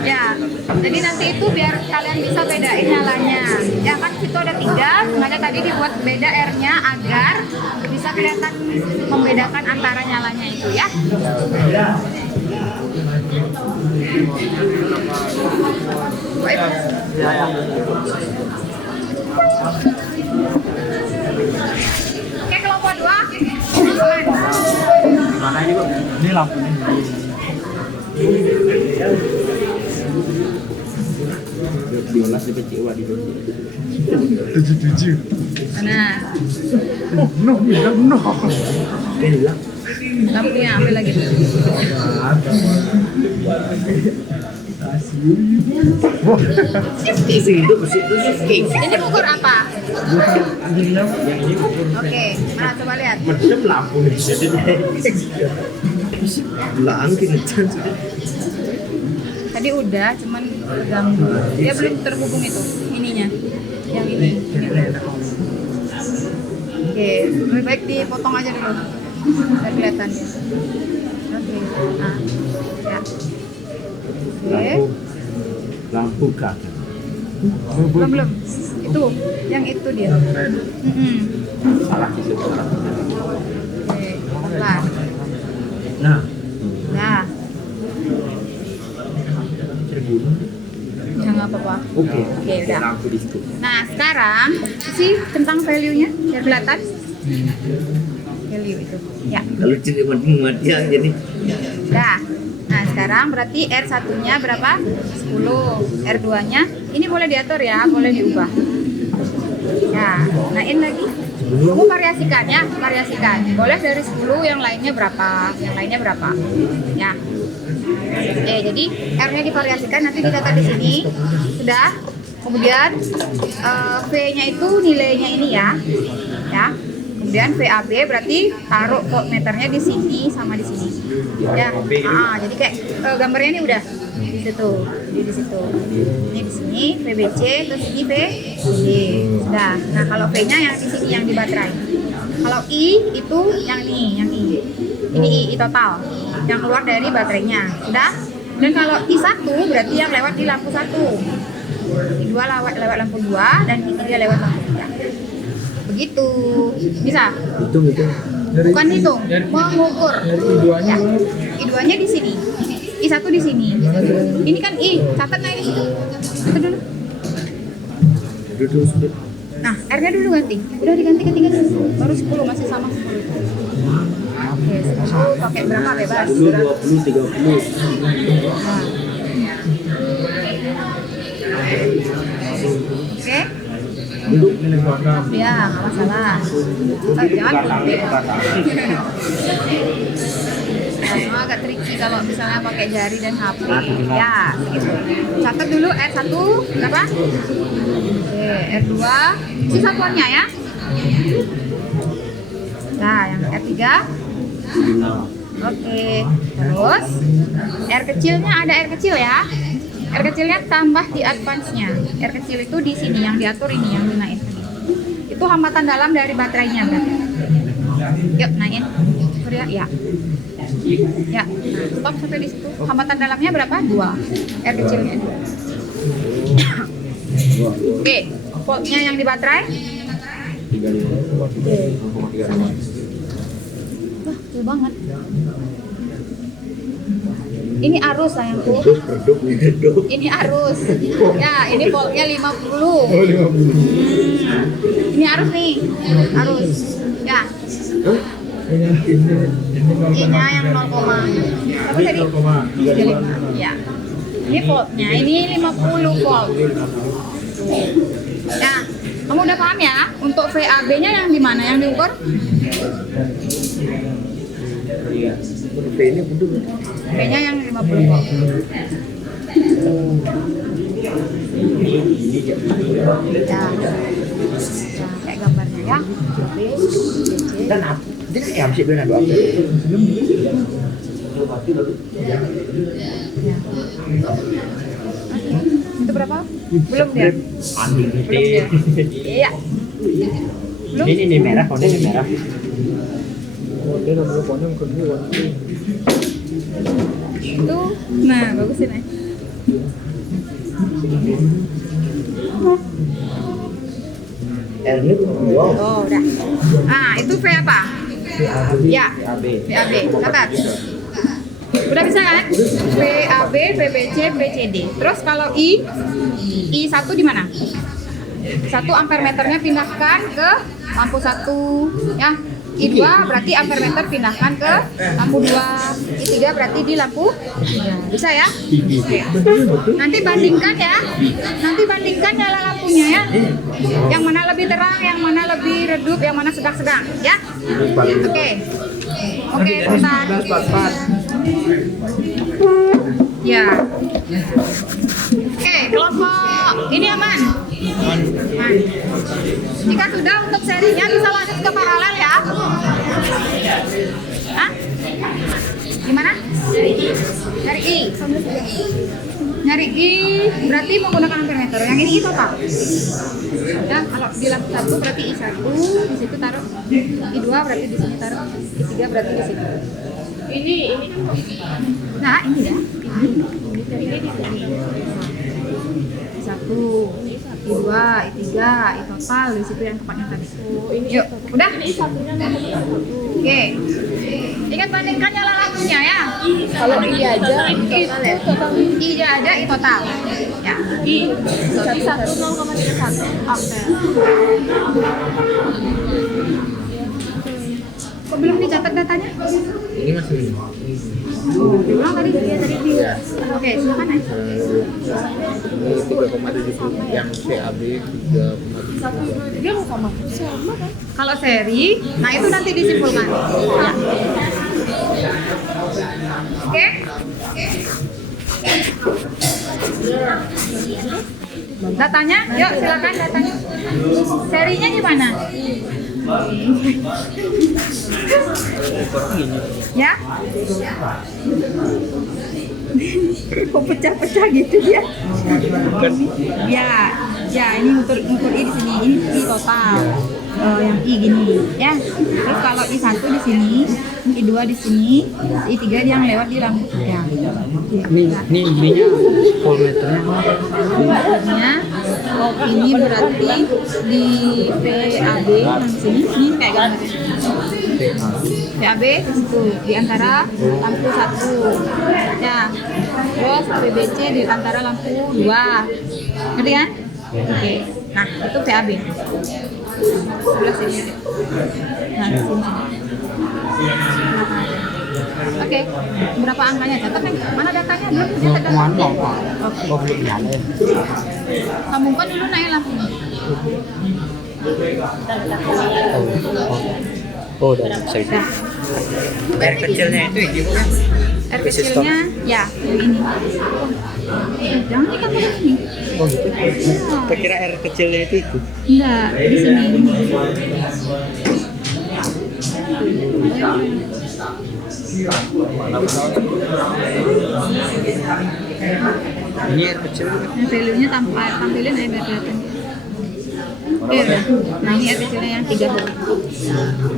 Ya, jadi nanti itu biar kalian bisa bedain nyalanya. Ya kan situ ada 3, sengaja tadi dibuat beda R-nya agar bisa kelihatan membedakan antara nyalanya itu ya. Baik. Oke, kelompok 2. Mana ini, Bu? Ini lampunya. Diolah di kecewa di sini. 7. Nah, No, bilang no. Bilang. lampunya ambil lagi. Ini ukur apa? Oke, mana coba lihat. Macam lampu nih. Jadi langking. Tadi udah, cuman ganggu. Dia belum terhubung itu, ininya. Yang ini. Oke, lebih baik dipotong aja dulu. Biar kelihatan dia. Oke, nah. Ya. Oke. Lampu kah? Belum. Itu, yang itu dia. Salah sih. Oke, pelan. Nah, Nah, jangan apa-apa. oke. Oke, udah. Lampu di situ. Nah, sekarang isi tentang value-nya biar kelihatan. Value itu. Ya. Kalau tidak mati ya jadi. Dah. Nah, sekarang berarti R1-nya berapa? 10. R2-nya ini boleh diatur ya, boleh diubah. Ya, naik lagi. Kamu variasikan ya, variasikan. Boleh dari 10, yang lainnya berapa? Yang lainnya berapa? Ya. Oke, jadi R-nya divariasikan, nanti dicatat di sini. Sudah. Kemudian V-nya itu nilainya ini ya. Ya. Kemudian VAB berarti taruh voltmeternya di sini sama di sini. Ya. Jadi kayak gambarnya ini udah di situ, di situ. Ini di sini VBC, terus ini VB. Sudah. Nah, kalau V-nya yang di sini yang di baterai. Kalau I itu yang ini, yang I. Ini I total yang keluar dari baterainya. Sudah. Dan kalau I1 berarti yang lewat di lampu 1. I2 lewat lampu 2 dan I3 lewat lampu 3. Begitu. Bisa? Hitung. Bukan hitung, mengukur. Ya. I2-nya di sini. I1 di sini. Ini kan I, catat naik di situ. Itu dulu. Duduk. Nah, R-nya dulu ganti. Udah diganti ketiga baru 10 masih sama 10. Oke, 10 pakai berapa bebas? Dulu 20, 30. Nah. Oke. Duduk. Ya, nggak masalah. Jangan berhenti. Nah, agak tricky kalau misalnya pakai jari dan HP. Ya, gitu. Catat dulu R1 berapa? Oke, R2 itu satuannya ya. Nah, yang R3. Oke, terus R kecilnya ada R kecil ya. R kecilnya tambah di advance-nya. R kecil itu di sini yang diatur ini yang dinaik. Itu hambatan dalam dari baterainya berarti. Yuk naikin. Surya, ya. Ya, nah, stop sampai di situ. Hambatan dalamnya berapa? 2. R kecilnya 2. Oke, voltnya yang di baterai? 35. Wah, kecil banget. Ini arus sayangku. Ini arus. Ya, ini voltnya 50. Ini arus nih. Arus. Ya. Ini yang 0, apa tadi? 35. Ya. Ini voltnya. Ini 50 volt. Ya. Kamu udah paham ya? Untuk VAB-nya yang di mana? Yang diukur? V-nya yang 50 volt. Ya. Kayak gambarnya ya. Dan apa? Jadi em sih benar doang. Ya. Itu berapa? Belum dia? Belum dia. Iya. Belum? Ini merah, kalau ini merah. Itu, nah bagus ini. R-nya wow. Oh udah. Ah itu V apa? Ya. VAB. Catat. Udah bisa kan? VAB, VBC, VCD. Terus kalau I1 di mana? 1 ampere meternya pindahkan ke lampu 1 ya. I2 berarti ampere meter pindahkan ke lampu 2. I3 berarti di lampu 3. Bisa ya? Oke. Nanti bandingkan ya. Nanti bandingkan nyala lampunya ya. Yang mana lebih terang, yang mana lebih redup, yang mana sedang-sedang ya. Oke. Oke, sebentar. Ya. Oke, kelompok ini aman. Jika sudah untuk serinya bisa lanjut ke paralel ya. Hah? Gimana? Nyari I. Nyari I berarti menggunakan ampere meter. Yang ini I total. Ya, kalau di lampu 1 berarti I1, di situ taruh I2 berarti di sini taruh I3 berarti di situ. Ini kan. Nah, ini ya. Ini di sini. I1, I2, I3, I total di situ yang tempatnya tadi. Yuk, udah? Oke. Ingat bandingkan nyala lampunya ya. Kalau I aja total I aja I total. Ya. I 1,31 ampere. Kok belum dicatat datanya? Ini masih Diulang tadi dia tadi di. Oke, silakan ya. ini 3,70 yang CAB 3,7. Dia mau sama kan? Kalau seri, nah itu nanti disimpulkan. Ya. Oke? Datanya, yuk silakan datanya. Serinya gimana? Ya? Kok pecah-pecah gitu ya? Ya ini ngukur I di sini, ini I total. Yang I gini, ya. Terus kalau I1 di sini, I2 di sini, I3 yang lewat di lampu 3. Ini ininya voltmeternya Voltmeternya, ini berarti di VAB yang sini, ini kayak gambarnya. VAB di situ di antara lampu 1 ya, terus VBC di antara lampu 2, ngerti kan? Oke, nah itu VAB sebelah sini. Nah di sini. Oke, berapa angkanya? Catat nih, mana datanya? Belum catat datanya. Oke, belum nyala. sambungkan dulu naik lampunya. Oh, udah bisa. Dah. R kecilnya itu gimana? R kecilnya ya yang ini. Jangan ditambah ini. Oh gitu. Saya kira R kecilnya itu. Enggak, di sini. Ini R kecil. Nah, value-nya tampilin aja biar kelihatan. Oke, udah. Nah ini R kecilnya yang 3 huruf.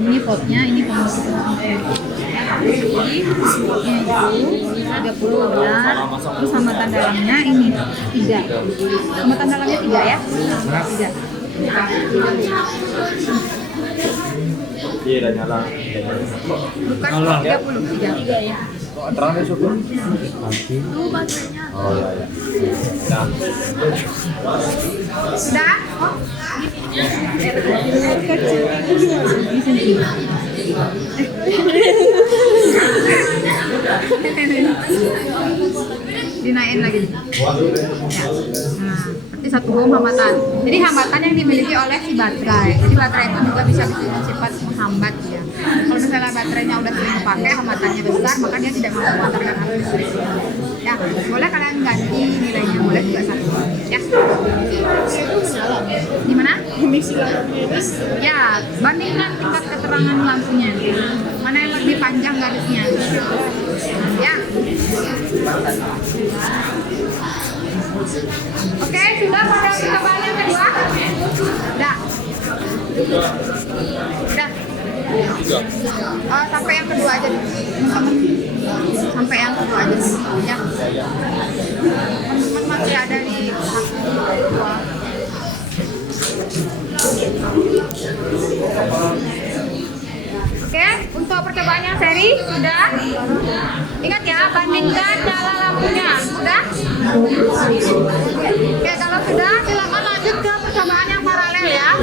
Ini font-nya, ini font. Jadi itu 30 benar. Terus hambatan dalamnya ini 3. Hambatan dalamnya 3 ya. 3. Iya, udah nyala. Bukan 33 ya. Oh, terang deh syukur. Tuh baterainya. Oh iya iya. Nah, Sudah? Oh. Di sini. Dinaikin lagi. Ya. Nah, berarti 1 ohm hambatan. Jadi hambatan yang dimiliki oleh si baterai. Jadi baterai itu juga bisa bersifat menghambat ya. Kalau misalnya baterainya udah sering dipakai, hambatannya besar, maka dia tidak mampu mengantarkan arus listrik. Ya, boleh kalian ganti nilainya, boleh juga 1. Ya. Di mana? Emisi lampunya ini. Ya, bandingkan tingkat keterangan lampunya. Mana yang lebih panjang garisnya? Ya. Oke, sudah pada percobaan yang kedua? Sudah. Sudah. Sampai yang kedua aja dulu. Sampai yang kedua aja dulu. Ya. Teman-teman masih ada di kedua. Oke, untuk percobaan yang seri sudah. Ingat ya, bandingkan nyala lampunya. Sudah? Oke, kalau sudah silakan lanjut ke percobaan yang paralel ya.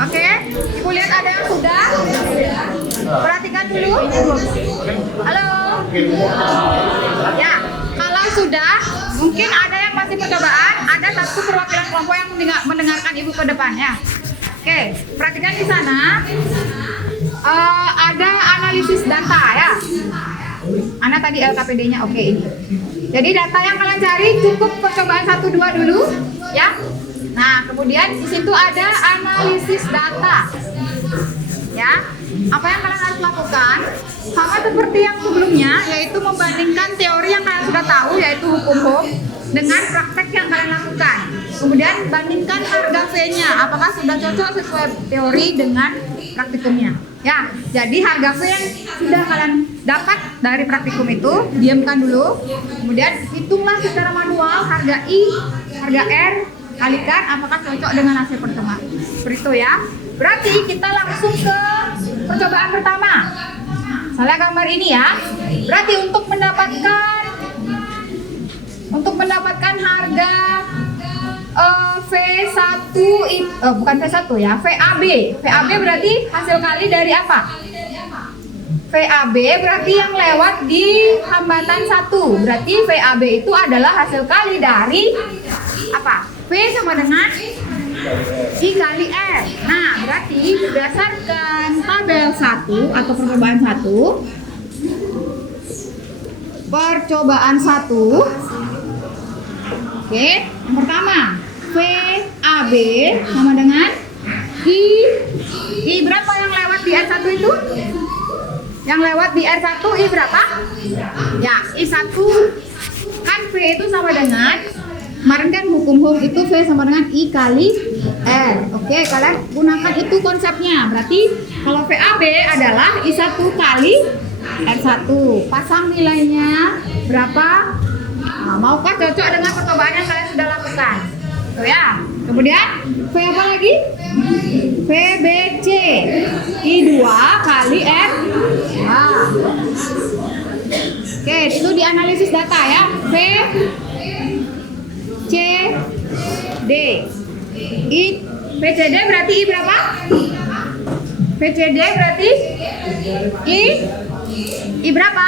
Oke, Ibu lihat ada yang sudah. Perhatikan dulu. Halo. Ya, kalau sudah, mungkin ada yang masih percobaan. Ada satu perwakilan kelompok yang mendengarkan Ibu ke depan ya. Oke, perhatikan di sana. Ada analisis data ya. Ana tadi LKPD-nya oke ini. Jadi data yang kalian cari cukup percobaan 1, 2 dulu ya. Nah, kemudian di situ ada analisis data. Ya. Apa yang kalian harus lakukan? Sama seperti yang sebelumnya, yaitu membandingkan teori yang kalian sudah tahu, yaitu hukum Ohm, dengan praktek yang kalian lakukan. Kemudian bandingkan harga V-nya, apakah sudah cocok sesuai teori dengan praktikumnya. Ya, jadi harga V yang sudah kalian dapat dari praktikum itu, diamkan dulu. Kemudian hitunglah secara manual harga I, harga R, kalikan apakah cocok dengan hasil pertemuan. Seperti itu ya. Berarti kita langsung ke percobaan pertama. Salah gambar ini ya. Berarti untuk mendapatkan harga V1 bukan V1 ya, VAB. VAB berarti hasil kali dari apa? VAB berarti yang lewat di hambatan 1. Berarti VAB itu adalah hasil kali dari apa? V sama dengan I kali R. Nah, berarti berdasarkan tabel 1 atau percobaan 1. Percobaan 1. Oke, yang pertama VAB sama dengan I berapa yang lewat di R1 itu? Yang lewat di R1 I berapa? Ya, I1 kan V itu sama dengan, kemarin kan hukum Ohm itu V sama dengan I kali R. Oke, kalian gunakan itu konsepnya. Berarti kalau VAB adalah I1 kali R1. Pasang nilainya berapa? Nah, maukah cocok dengan percobaan yang kalian sudah lakukan? Tuh ya. Kemudian V apa lagi? VBC I2 kali R. Nah. Oke, itu dianalisis data ya. V C D I VCD berarti I berapa? VCD berarti I berapa?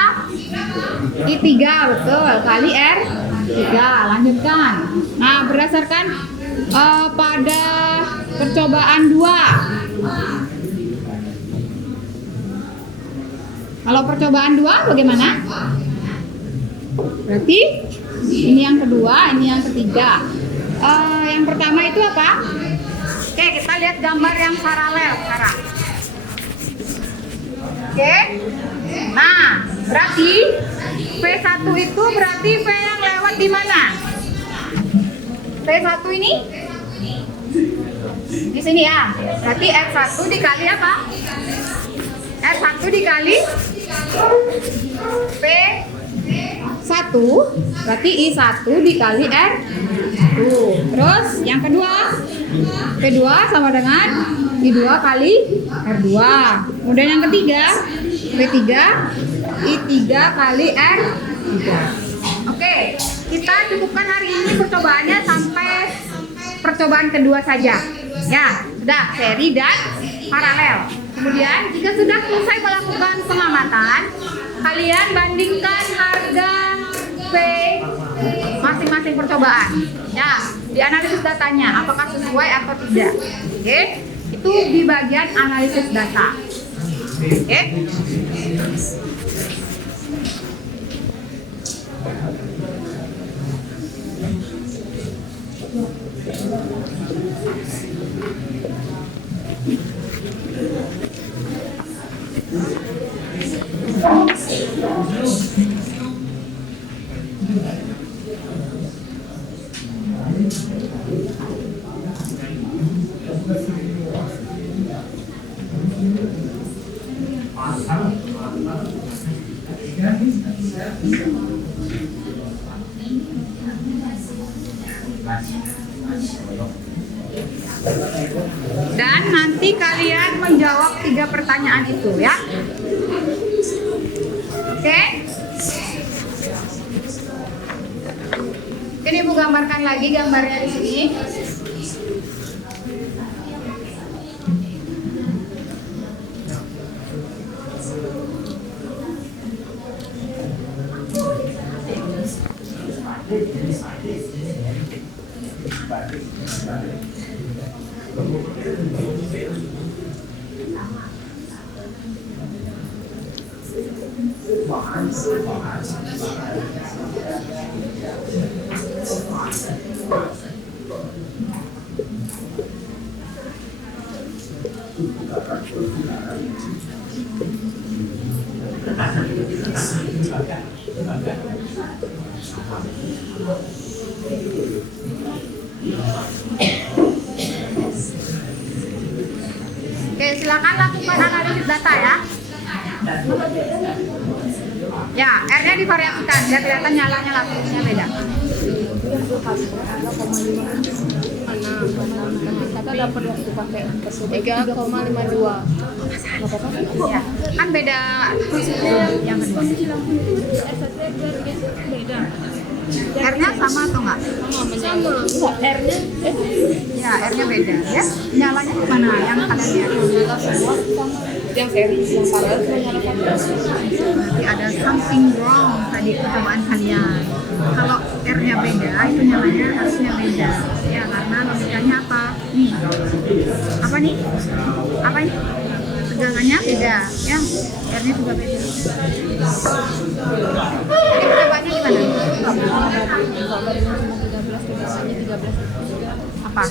I3 betul kali R3. Lanjutkan. Nah, berdasarkan pada percobaan 2 Kalau percobaan 2 bagaimana? Berarti ini yang kedua, ini yang ketiga. Yang pertama itu apa? Oke, kita lihat gambar yang paralel sekarang. Oke. Nah, berarti P1 itu berarti P yang lewat di mana? P1 ini? Di sini ya. Berarti R1 dikali apa? R1 dikali P1 berarti I1 dikali R1. Terus yang kedua, P2 sama dengan I2 kali R2. Kemudian yang ketiga, P3 I3 kali R3. Oke, kita cukupkan hari ini percobaannya sampai percobaan kedua saja. Ya, sudah seri dan paralel. Kemudian jika sudah selesai melakukan pengamatan, kalian bandingkan harga P masing-masing percobaan. Ya, dianalisis datanya apakah sesuai atau tidak. Oke, itu di bagian analisis data. Oke. Dan nanti kalian menjawab 3 pertanyaan itu ya. Oke. Ini Ibu gambarkan lagi gambarnya di sini. Oke, silakan lakukan analisis data ya. Ya, R-nya divariasikan biar kelihatan nyalanya langsungnya beda. Kita dapat waktu pakai 3,52. Ya, kan beda yang kedua. R-nya sama atau enggak? Sama. R-nya Ya, R-nya beda ya. Nyalanya mana yang kalian lihat? yang seri yang paralel cuma nyala satu. Berarti ada something wrong tadi percobaan kalian. Kalau R-nya beda, itu nyalanya harusnya beda. Ya, karena logikanya apa? Nih. Apa nih? Apa ini? Tegangannya beda, ya. R-nya juga beda. Jadi percobaannya gimana? Apa?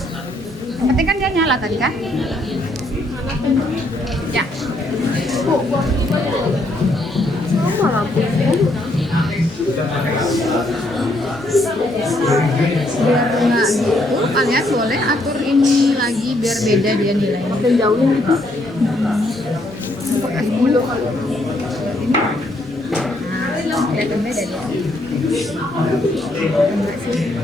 Yang penting kan dia nyala tadi kan? Ya. Sama lampunya. Biar nggak gitu, kalian boleh atur ini lagi biar beda dia nilainya. Makin jauhin gitu. Pakai 10 kali. Nah, kelihatan beda dia. Enggak sih.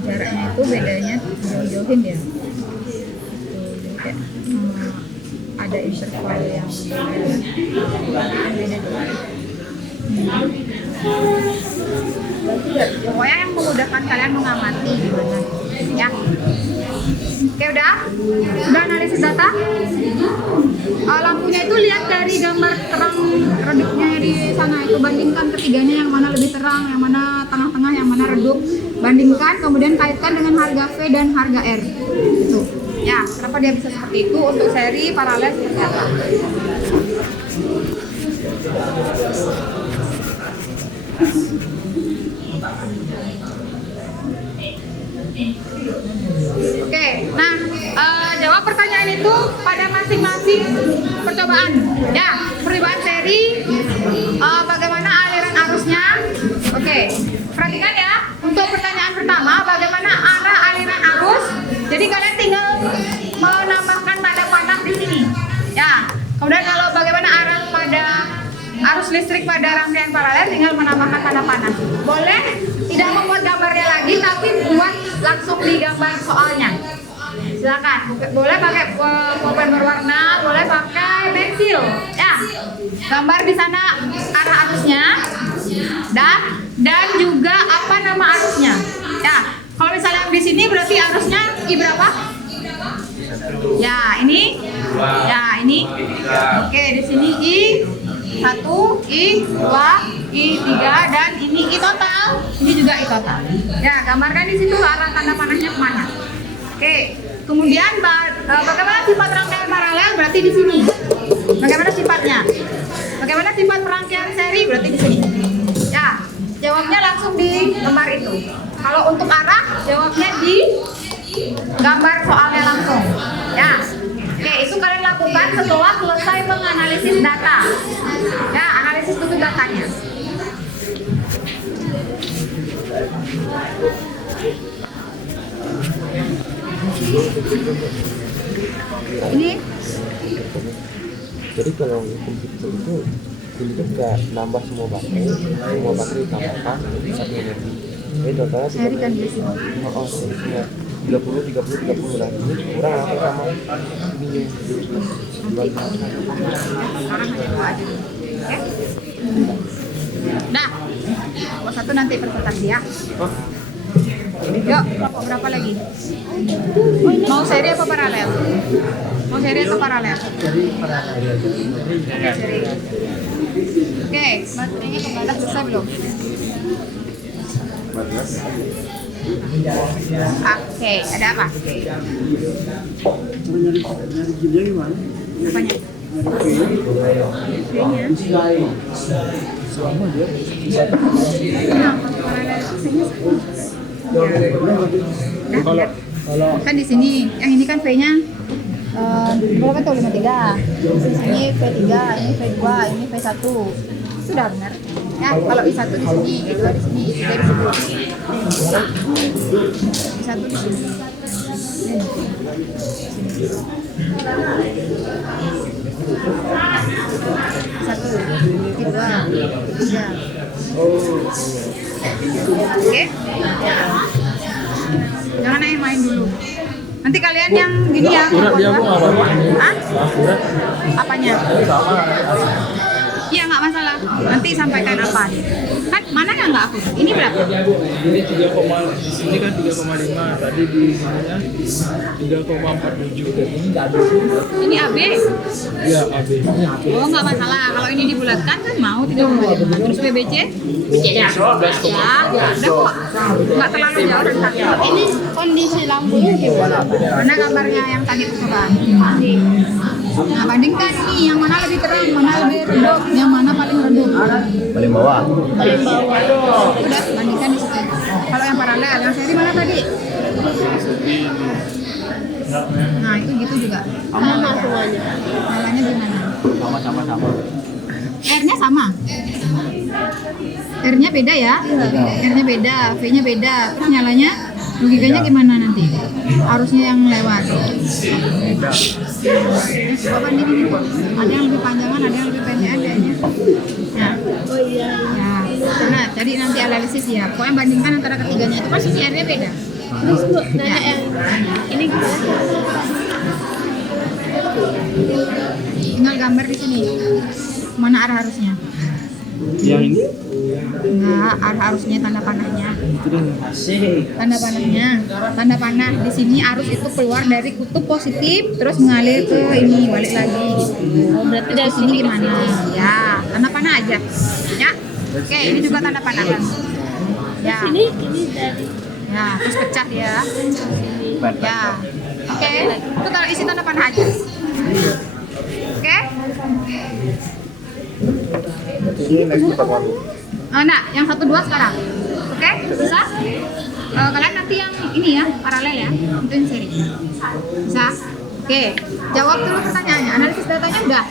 Jaraknya itu bedanya jauh-jauhin ya. Ada interval yang beda. Pokoknya yang memudahkan kalian mengamati gimana ya. Oke, udah analisis data. Lampunya itu lihat dari gambar terang redupnya di sana, itu bandingkan ketiganya yang mana lebih terang, yang mana tengah-tengah, yang mana redup. Bandingkan, kemudian kaitkan dengan harga V dan harga R. Itu. Ya, kenapa dia bisa seperti itu? Untuk seri paralel seperti apa? Oke, nah jawab pertanyaan itu pada masing-masing percobaan. Ya, percobaan seri, bagaimana aliran arusnya? Oke, perhatikan ya. Untuk pertanyaan pertama, bagaimana arah aliran arus? Jadi kalian tinggal menambahkan tanda panah di sini. Ya, kemudian kalau bagaimana arah pada arus listrik pada rangkaian paralel, tinggal menambahkan tanda panah. Boleh tidak membuat gambarnya lagi, tapi buat langsung di gambar soalnya. Silakan. Boleh pakai pulpen berwarna, boleh pakai pensil. Ya, gambar di sana arah arusnya, dan juga apa nama arusnya. Ya, kalau misalnya di sini berarti arusnya I berapa? Ya, ini. Ya, ini. Oke, di sini I1, I2, I3, dan ini I total. Ini juga I total. Ya, gambarkan di situ arah tanda panahnya kemana. Oke, kemudian bagaimana sifat rangkaian paralel? Berarti di sini. Bagaimana sifatnya? Bagaimana sifat rangkaian seri? Berarti di sini. Ya, jawabnya langsung di gambar itu. Kalau untuk arah, jawabnya di gambar soalnya langsung. Ya. Oke, itu kalian lakukan setelah selesai menganalisis data. Ya, analisis dulu datanya. Ini Jadi kalau komputer itu nggak nambah semua baterai ditambahkan satu energi. Jadi totalnya seri kan di sini. oh serinya 30 lah. Ini kurang apa sama ini. Sekarang hanya 2 aja. Oke. Nah, kelompok 1 nanti presentasi ya. Yuk, kelompok berapa lagi? Mau seri apa paralel? Mau seri atau paralel? Seri. Oke, baterainya kebalas selesai belum? Oke, ada apa? Apanya? Kan di sini, yang ini kan V-nya berapa tuh? 53. Di sini V3, ini V2, ini V1. Sudah benar. Ya, kalau I1 di sini, I2 di sini, I3 di sini. I1 di sini. Satu, kedua, tiga. Oke. Jangan main dulu. Nanti kalian yang gini ya. Hah? Apanya? Iya, nggak masalah. Nanti sampaikan apa? Kan mana yang nggak aku? Ini berapa? Ini 3, di sini kan 3,5. Tadi di sininya 3,47. Dan ini nggak ada. Ini AB? Iya, AB. Oh, nggak masalah. Kalau ini dibulatkan kan mau 3,5. Terus PBC? PBC-nya? Ya, ada kok. Nggak terlalu jauh dari tadi. Ini kondisi lampunya gimana? Mana gambarnya yang tadi percobaan? Nah, bandingkan nih yang mana lebih terang, mana lebih redup, yang mana paling redup. Paling bawah. Udah, bandingkan di situ. Kalau yang paralel, yang seri mana tadi? Nah, itu gitu juga. Sama semuanya. Nyalanya gimana? Sama. R-nya sama? R-nya beda ya? R-nya beda, V-nya beda. Terus nyalanya, logikanya gimana nanti? Arusnya yang lewat. Coba bandingin ini. Ada yang lebih panjangan, ada yang lebih pendek adanya. Nah, Oh iya. ya. Nah, jadi nanti analisis ya. Pokoknya bandingkan antara ketiganya itu pasti R-nya beda. Terus Bu, nanya yang ini gimana? Tinggal gambar di sini. Mana arah arusnya? Yang ini Enggak, arusnya tanda panahnya. Tanda panah di sini arus itu keluar dari kutub positif terus mengalir ke ini balik lagi gitu. Oh, berarti dari Di sini sini ke gimana? Ya, tanda panah aja. Ya. Oke, ini juga tanda panah kan. Ya. ini dari Ya, terus pecah dia. Ya. Oke, itu isi tanda panah aja. Oke? Ini next pertemuan. Nah, yang 1-2 sekarang. Oke? Bisa? Kalian nanti yang ini ya, paralel ya. Itu yang seri. Bisa? Oke. Jawab dulu pertanyaannya. Analisis datanya udah?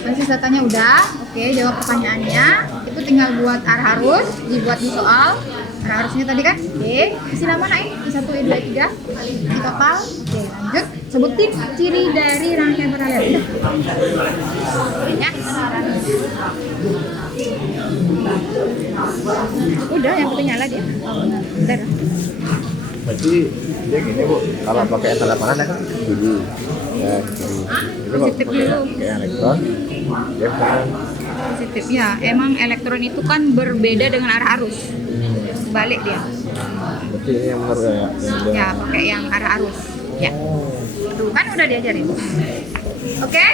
Analisis datanya udah. Oke, jawab pertanyaannya. Itu tinggal buat arah arus, dibuat di soal. Arah arusnya tadi kan? Oke. Isi nama naik. Di 1, 2, 3. Di total. Oke, lanjut. Sebutin ciri dari rangkaian paralel. Ya. Udah, yang penting nyala dia. Oh, benar. Udah. Berarti dia gini Bu, kalau pakai tanda panah kan dulu. Ya, gini. Jadi kalau Positif pakai dulu. elektron, dia kan Positif ya. Emang elektron itu kan berbeda dengan arah arus. Balik dia. berarti ini yang benar ya. Yang dia- Ya, pakai yang arah arus. Ya. Tuh, kan udah diajarin. Oke,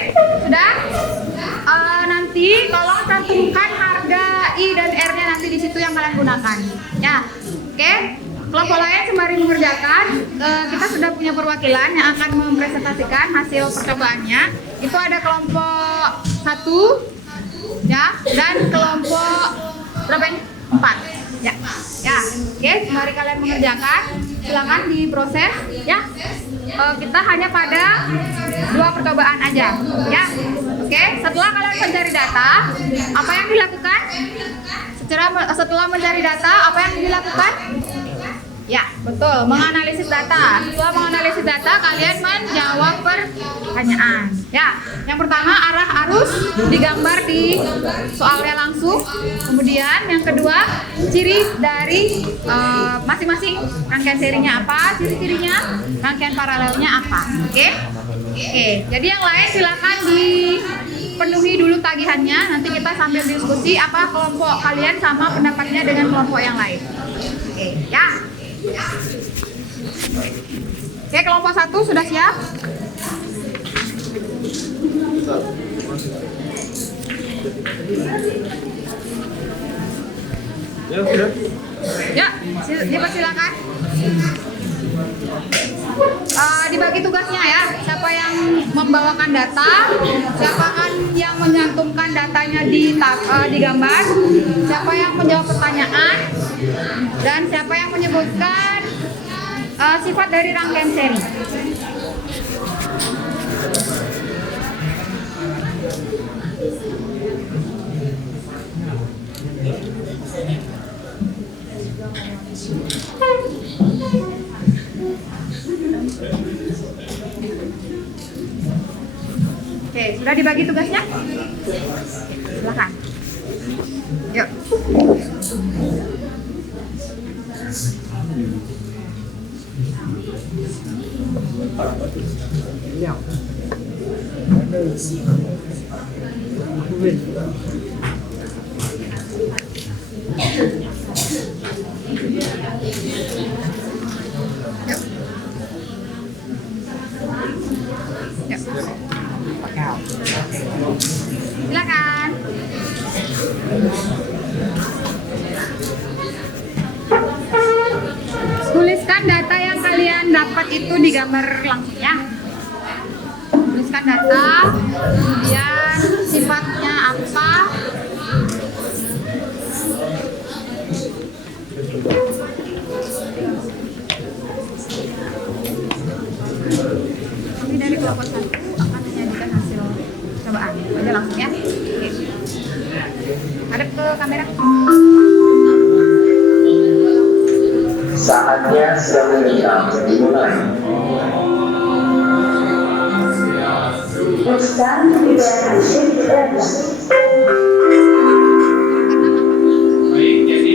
sudah. Nanti tolong cantumkan harga I dan R-nya nanti di situ yang kalian gunakan. Ya, oke. Kelompok lain sembari mengerjakan, kita sudah punya perwakilan yang akan mempresentasikan hasil percobaannya. Itu ada kelompok 1, ya, dan kelompok berapa ini? 4. Ya, ya. Oke, mari kalian mengerjakan. Silakan diproses, ya. Kita hanya pada 2 percobaan aja, ya. Oke, setelah kalian mencari data, apa yang dilakukan? Setelah mencari data, apa yang dilakukan? Ya, betul, menganalisis data. Setelah menganalisis data, kalian menjawab pertanyaan. Ya, yang pertama arah arus digambar di soalnya langsung. Kemudian yang kedua, ciri dari masing-masing rangkaian serinya apa, ciri-cirinya, rangkaian paralelnya apa. Oke? Oke, jadi yang lain silakan dipenuhi dulu tagihannya. Nanti kita sambil diskusi apa kelompok kalian sama pendapatnya dengan kelompok yang lain. Oke, ya. Oke, kelompok 1 sudah siap? Ya, sudah. Ya, dipersilakan. Dibagi tugasnya ya. Siapa yang membawakan data, siapa kan yang menyantumkan datanya di gambar, siapa yang menjawab pertanyaan, dan siapa yang menyebutkan sifat dari rangkaian seri. Oke, sudah dibagi tugasnya? Silakan. Yuk. Silakan. Tuliskan data yang kalian dapat itu di gambar langsung ya. Tuliskan data, kemudian sifatnya apa. Kami dari kelompok 1 akan menyajikan hasil cobaan. Aja langsung ya. Oke. Hadap ke kamera. Saatnya sedang menikah dimulai. Sekarang kita hasil Baik, jadi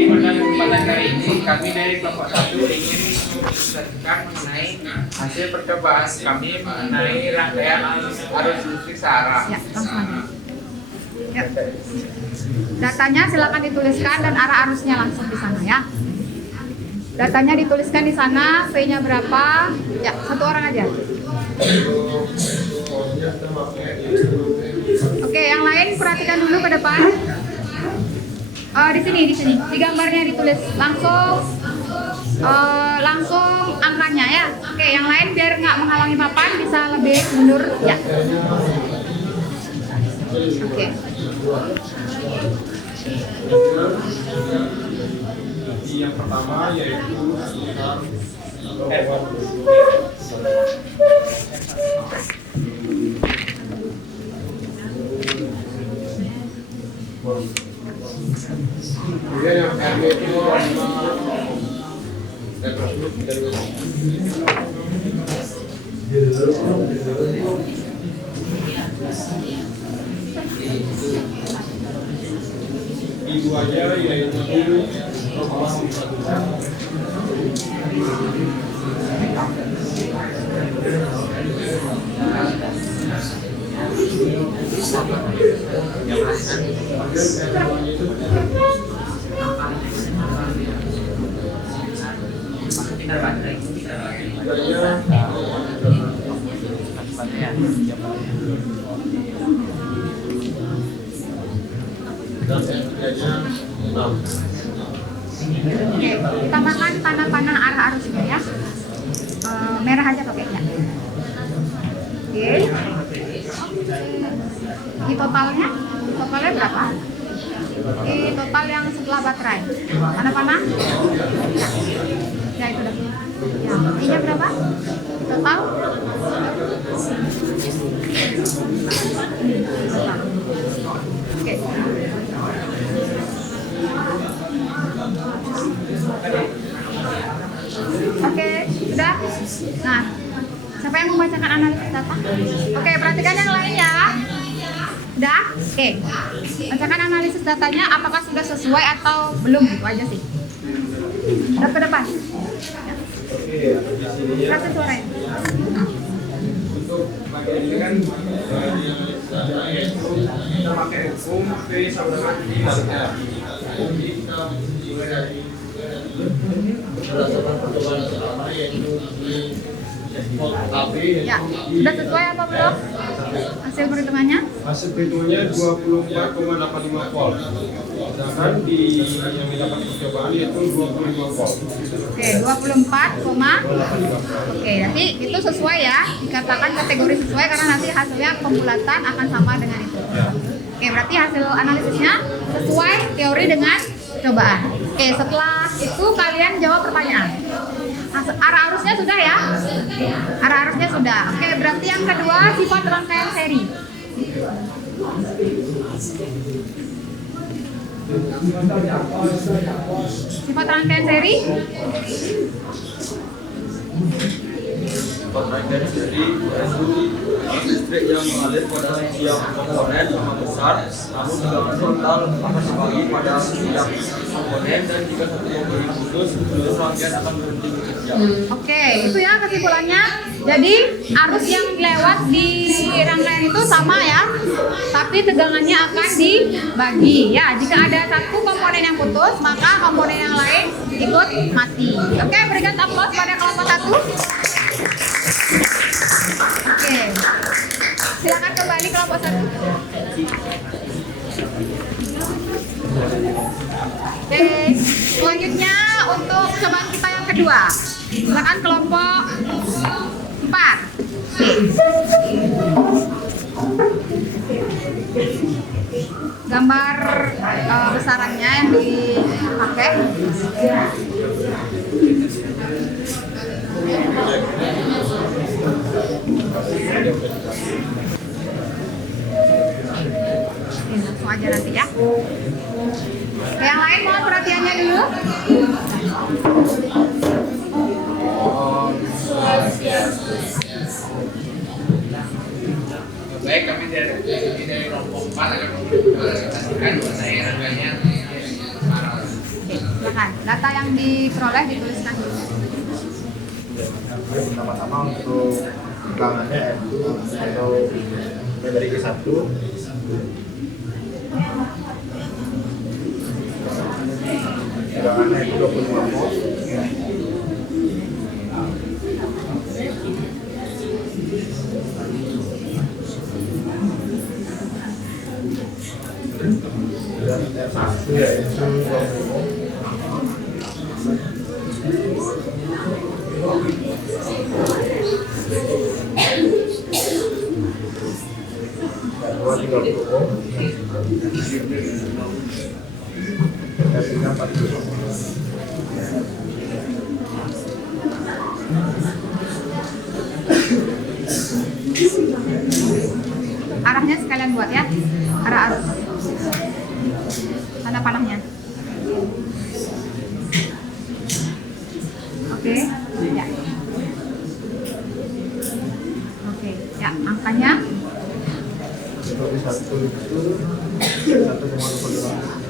pada kali ini kami dari kelompok 1 ingin menjelaskan mengenai hasil percobaan kami mengenai rangkaian arus listrik searah. Ya, langsung aja. Ya. Datanya silakan dituliskan dan arah arusnya langsung di sana ya. Datanya dituliskan di sana, V-nya berapa? Ya, satu orang aja. Oke, yang lain perhatikan dulu ke depan. Di sini. Di gambarnya ditulis langsung angkanya ya. Oke, yang lain biar nggak menghalangi papan bisa lebih mundur ya. Oke. Yang pertama yaitu kemudian yang R itu 5 keduanya yaitu Oke, tambahkan panah-panah arah arusnya ya. Merah aja pakainya. Oke. Di totalnya berapa? Di total yang setelah baterai. Panah-panah? Ya itu dah. Ya, I-nya berapa? Di total? Oke. Oke, sudah. Nah, siapa yang membacakan analisis data? Oke, perhatikan yang lain ya. Sudah? Oke. Bacakan analisis datanya apakah sudah sesuai atau belum, itu aja sih. Ke depan. Kasih suaranya. untuk bagian ini kan kita pakai hukum P sama dengan berdasarkan percobaan selama yaitu Ya, sudah sesuai apa belum? Hasil perhitungannya? hasil perhitungannya 24,85 volt. Sedangkan di yang didapat percobaan yaitu 25 volt. Oke, 24, oke, nanti itu sesuai ya. Dikatakan kategori sesuai karena nanti hasilnya pembulatan akan sama dengan itu. Oke, berarti hasil analisisnya sesuai teori dengan cobaan. Oke, setelah itu kalian jawab pertanyaan. Arah arusnya sudah ya? Arah arusnya sudah. Oke, berarti yang kedua sifat rangkaian seri. Sifat rangkaian seri? Rangkaian seri yaitu listrik yang mengalir pada setiap komponen sama besar, namun tegangan total akan dibagi pada setiap komponen dan jika satu komponen putus, seluruh rangkaian akan berhenti bekerja. Oke, itu ya kesimpulannya. Jadi arus yang lewat di rangkaian itu sama ya, tapi tegangannya akan dibagi ya. Jika ada satu komponen yang putus, maka komponen yang lain ikut mati. Oke, berikan aplaus pada kelompok 1. Oke, silakan kembali kelompok 1. Oke, selanjutnya untuk cobaan kita yang kedua. Silakan kelompok 4. Gambar besarannya yang dipakai. Langsung aja nanti ya. Oke, yang lain mohon perhatiannya dulu. Baik, kami dari kelompok 4 akan mempresentasikan mengenai harganya. Silakan, data yang diperoleh dituliskan dulu. Pertama-tama untuk tegangannya atau dari ke 1 tegangannya itu 25 volt. Dan R1 yaitu 20. R2 30 ohm. R3 40 ohm. Arahnya sekalian buat ya, arah arus. Tanda panahnya. Oke, ya. Oke, ya angkanya. Seperti 1 itu 1,28.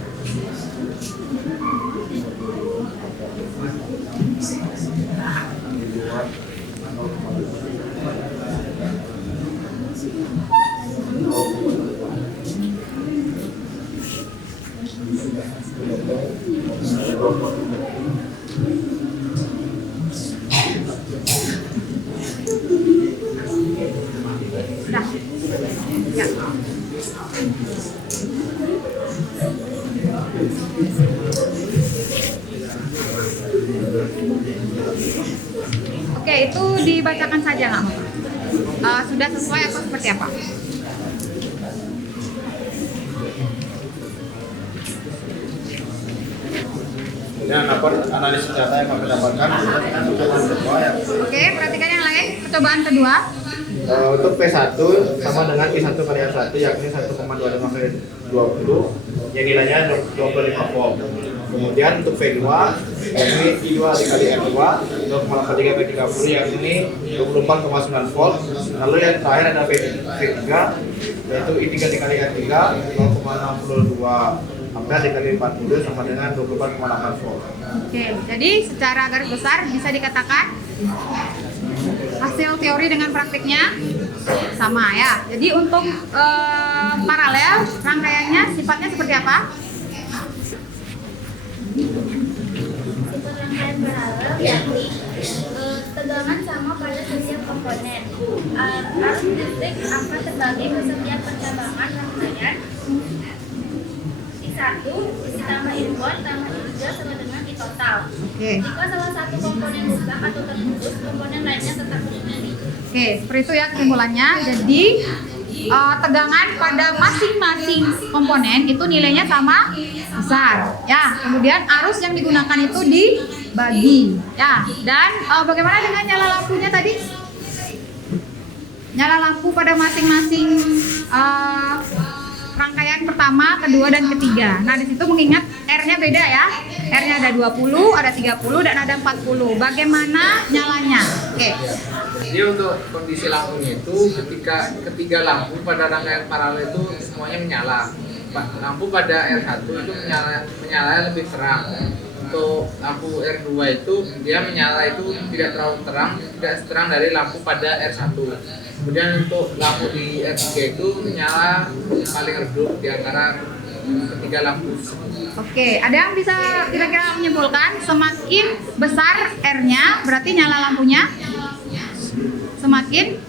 Dah. Ya. Oke, itu dibacakan saja nggak apa? Sudah sesuai atau seperti apa? Dan analisis data yang kami dapatkan sudah sesuai. Oke, perhatikan yang lain. Percobaan kedua. Untuk P1 sama dengan I1 kali R1 yakni 1,25 kali 20 yang nilainya 25 volt. Kemudian untuk V2 yakni I2 dikali R2 0,83 kali 30 yakni 24,9 volt. Lalu yang terakhir ada V3 yaitu I3 dikali R3 0,62 ampere dikali 40 sama dengan 24,8 volt. Oke, jadi secara garis besar bisa dikatakan hasil teori dengan praktiknya sama ya. Jadi untuk paralel rangkaiannya sifatnya seperti apa? Sifat rangkaian paralel yakni tegangan sama pada setiap komponen. Arus listrik akan terbagi ke setiap percabangan rangkaian. I1 ditambah I2 ditambah I3 sama dengan I total. Jika salah satu komponen rusak atau terputus, komponen lainnya tetap berdiri. Oke, seperti itu ya kesimpulannya. Jadi tegangan pada masing-masing komponen itu nilainya sama besar. Ya, kemudian arus yang digunakan itu dibagi. Ya, dan bagaimana dengan nyala lampunya tadi? Nyala lampu pada masing-masing rangkaian pertama, kedua, dan ketiga. Nah, di situ mengingat R-nya beda ya. R-nya ada 20, ada 30, dan ada 40. Bagaimana nyalanya? Oke. Jadi untuk kondisi lampunya itu ketika ketiga lampu pada rangkaian paralel itu semuanya menyala. Lampu pada R1 itu menyala lebih terang. Untuk lampu R2 itu dia menyala itu tidak terlalu terang, tidak seterang dari lampu pada R1. Kemudian untuk lampu di R3 itu menyala paling redup di antara ketiga lampu. Oke, ada yang bisa kira-kira menyimpulkan semakin besar R-nya berarti nyala lampunya semakin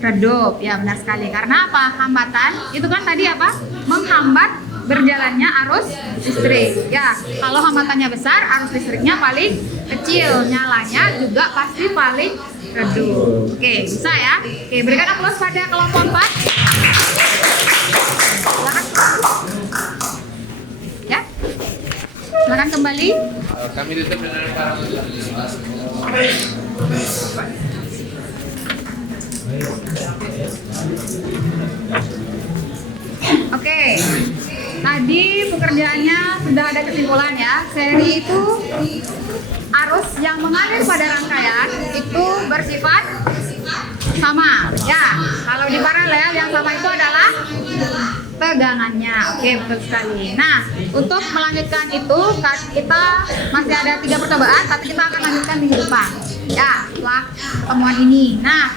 redup. Ya, benar sekali. Karena apa? Hambatan itu kan tadi apa? Menghambat berjalannya arus listrik. Ya, kalau hambatannya besar, arus listriknya paling kecil, nyalanya juga pasti paling redup. Oke, bisa ya. Oke, berikan aplaus pada kelompok 4. Silakan. Ya. Silakan kembali. Kami tutup dengan para Oke. Tadi pekerjaannya sudah ada kesimpulan ya. Seri itu arus yang mengalir pada rangkaian itu bersifat sama. Ya, kalau di paralel yang sama itu adalah tegangannya. Oke, betul sekali. Nah, untuk melanjutkan itu kita masih ada 3 percobaan, tapi kita akan lanjutkan minggu depan. Ya, setelah pertemuan ini. Nah,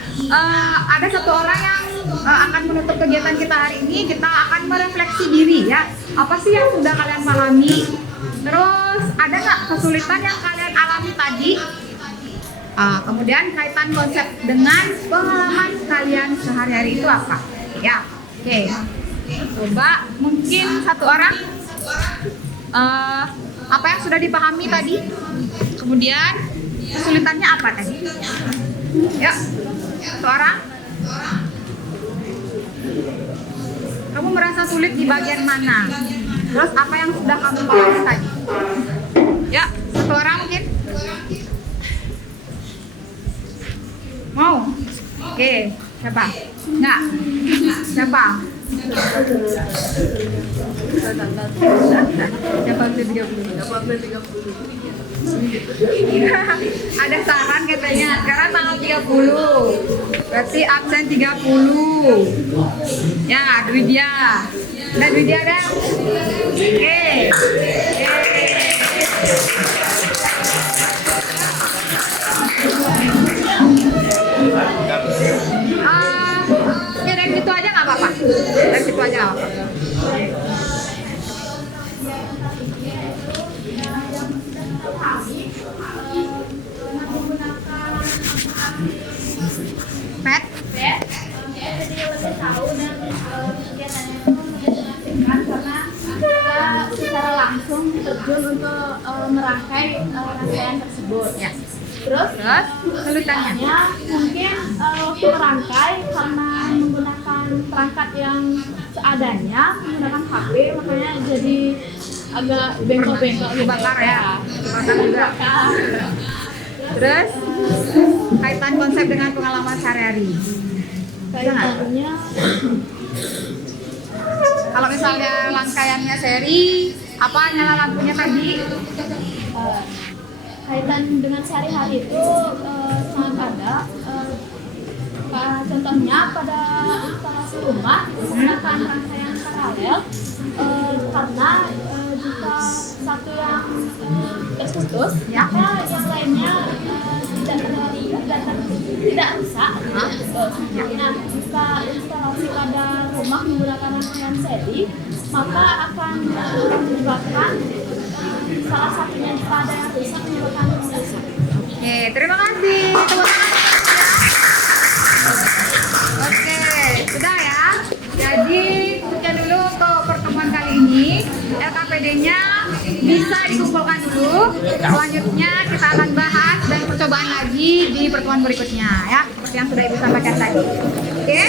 ada satu orang yang akan menutup kegiatan kita hari ini. Kita akan merefleksi diri ya. Apa sih yang sudah kalian pahami? Terus ada kesulitan yang kalian alami tadi. Kemudian kaitan konsep dengan pengalaman kalian sehari-hari itu apa? Ya, oke. Coba mungkin satu orang apa yang sudah dipahami tadi. Kemudian kesulitannya apa tadi? Ya, satu orang. Kamu merasa sulit di bagian mana? Terus apa yang sudah kamu pahami tadi? Ya, satu orang mungkin. Mau? Oke, siapa? Enggak. Siapa? Siapa beli 30? Siapa beli 30? Ada saran katanya, sekarang tanggal 30. Berarti absen 30. Ya, Dwidia. Ada Dwidia ada? Oke. Oke, dari situ aja nggak apa-apa. Dari situ aja nggak apa-apa. Pet? Jadi lebih tahu dan kegiatannya itu menyenangkan karena kita secara langsung terjun untuk merangkai rangkaian tersebut. Ya. Terus kesulitannya mungkin waktu merangkai karena menggunakan perangkat yang seadanya, menggunakan HP, makanya jadi agak bengkok-bengkok gitu. Bakar ya. Bakar juga. Terus kaitan konsep dengan pengalaman sehari-hari. Kaitannya Kalau misalnya rangkaiannya seri, apa nyala lampunya tadi? kaitan dengan sehari-hari itu sangat ada. Contohnya pada instalasi rumah menggunakan rangkaian paralel karena jika satu yang terputus, maka yang lainnya tidak rusak. Nah, jika instalasi pada rumah menggunakan rangkaian seri, maka akan menyebabkan salah satunya jika ada yang rusak menyebabkan rusak. Oke, terima kasih teman-teman. Oke, sudah ya. Jadi sekian dulu untuk pertemuan kali ini. LKPD-nya bisa dikumpulkan dulu. Selanjutnya kita akan bahas dan percobaan lagi di pertemuan berikutnya ya, seperti yang sudah Ibu sampaikan tadi. Oke?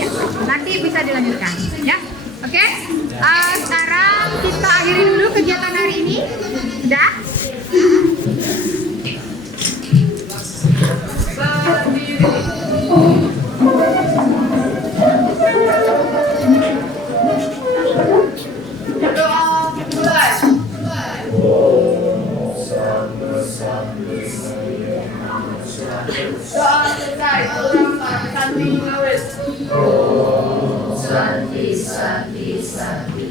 Ya, nanti bisa dilanjutkan ya. Oke? Sekarang kita akhiri dulu kegiatan hari ini. Sudah? Santi, Santi, Santi.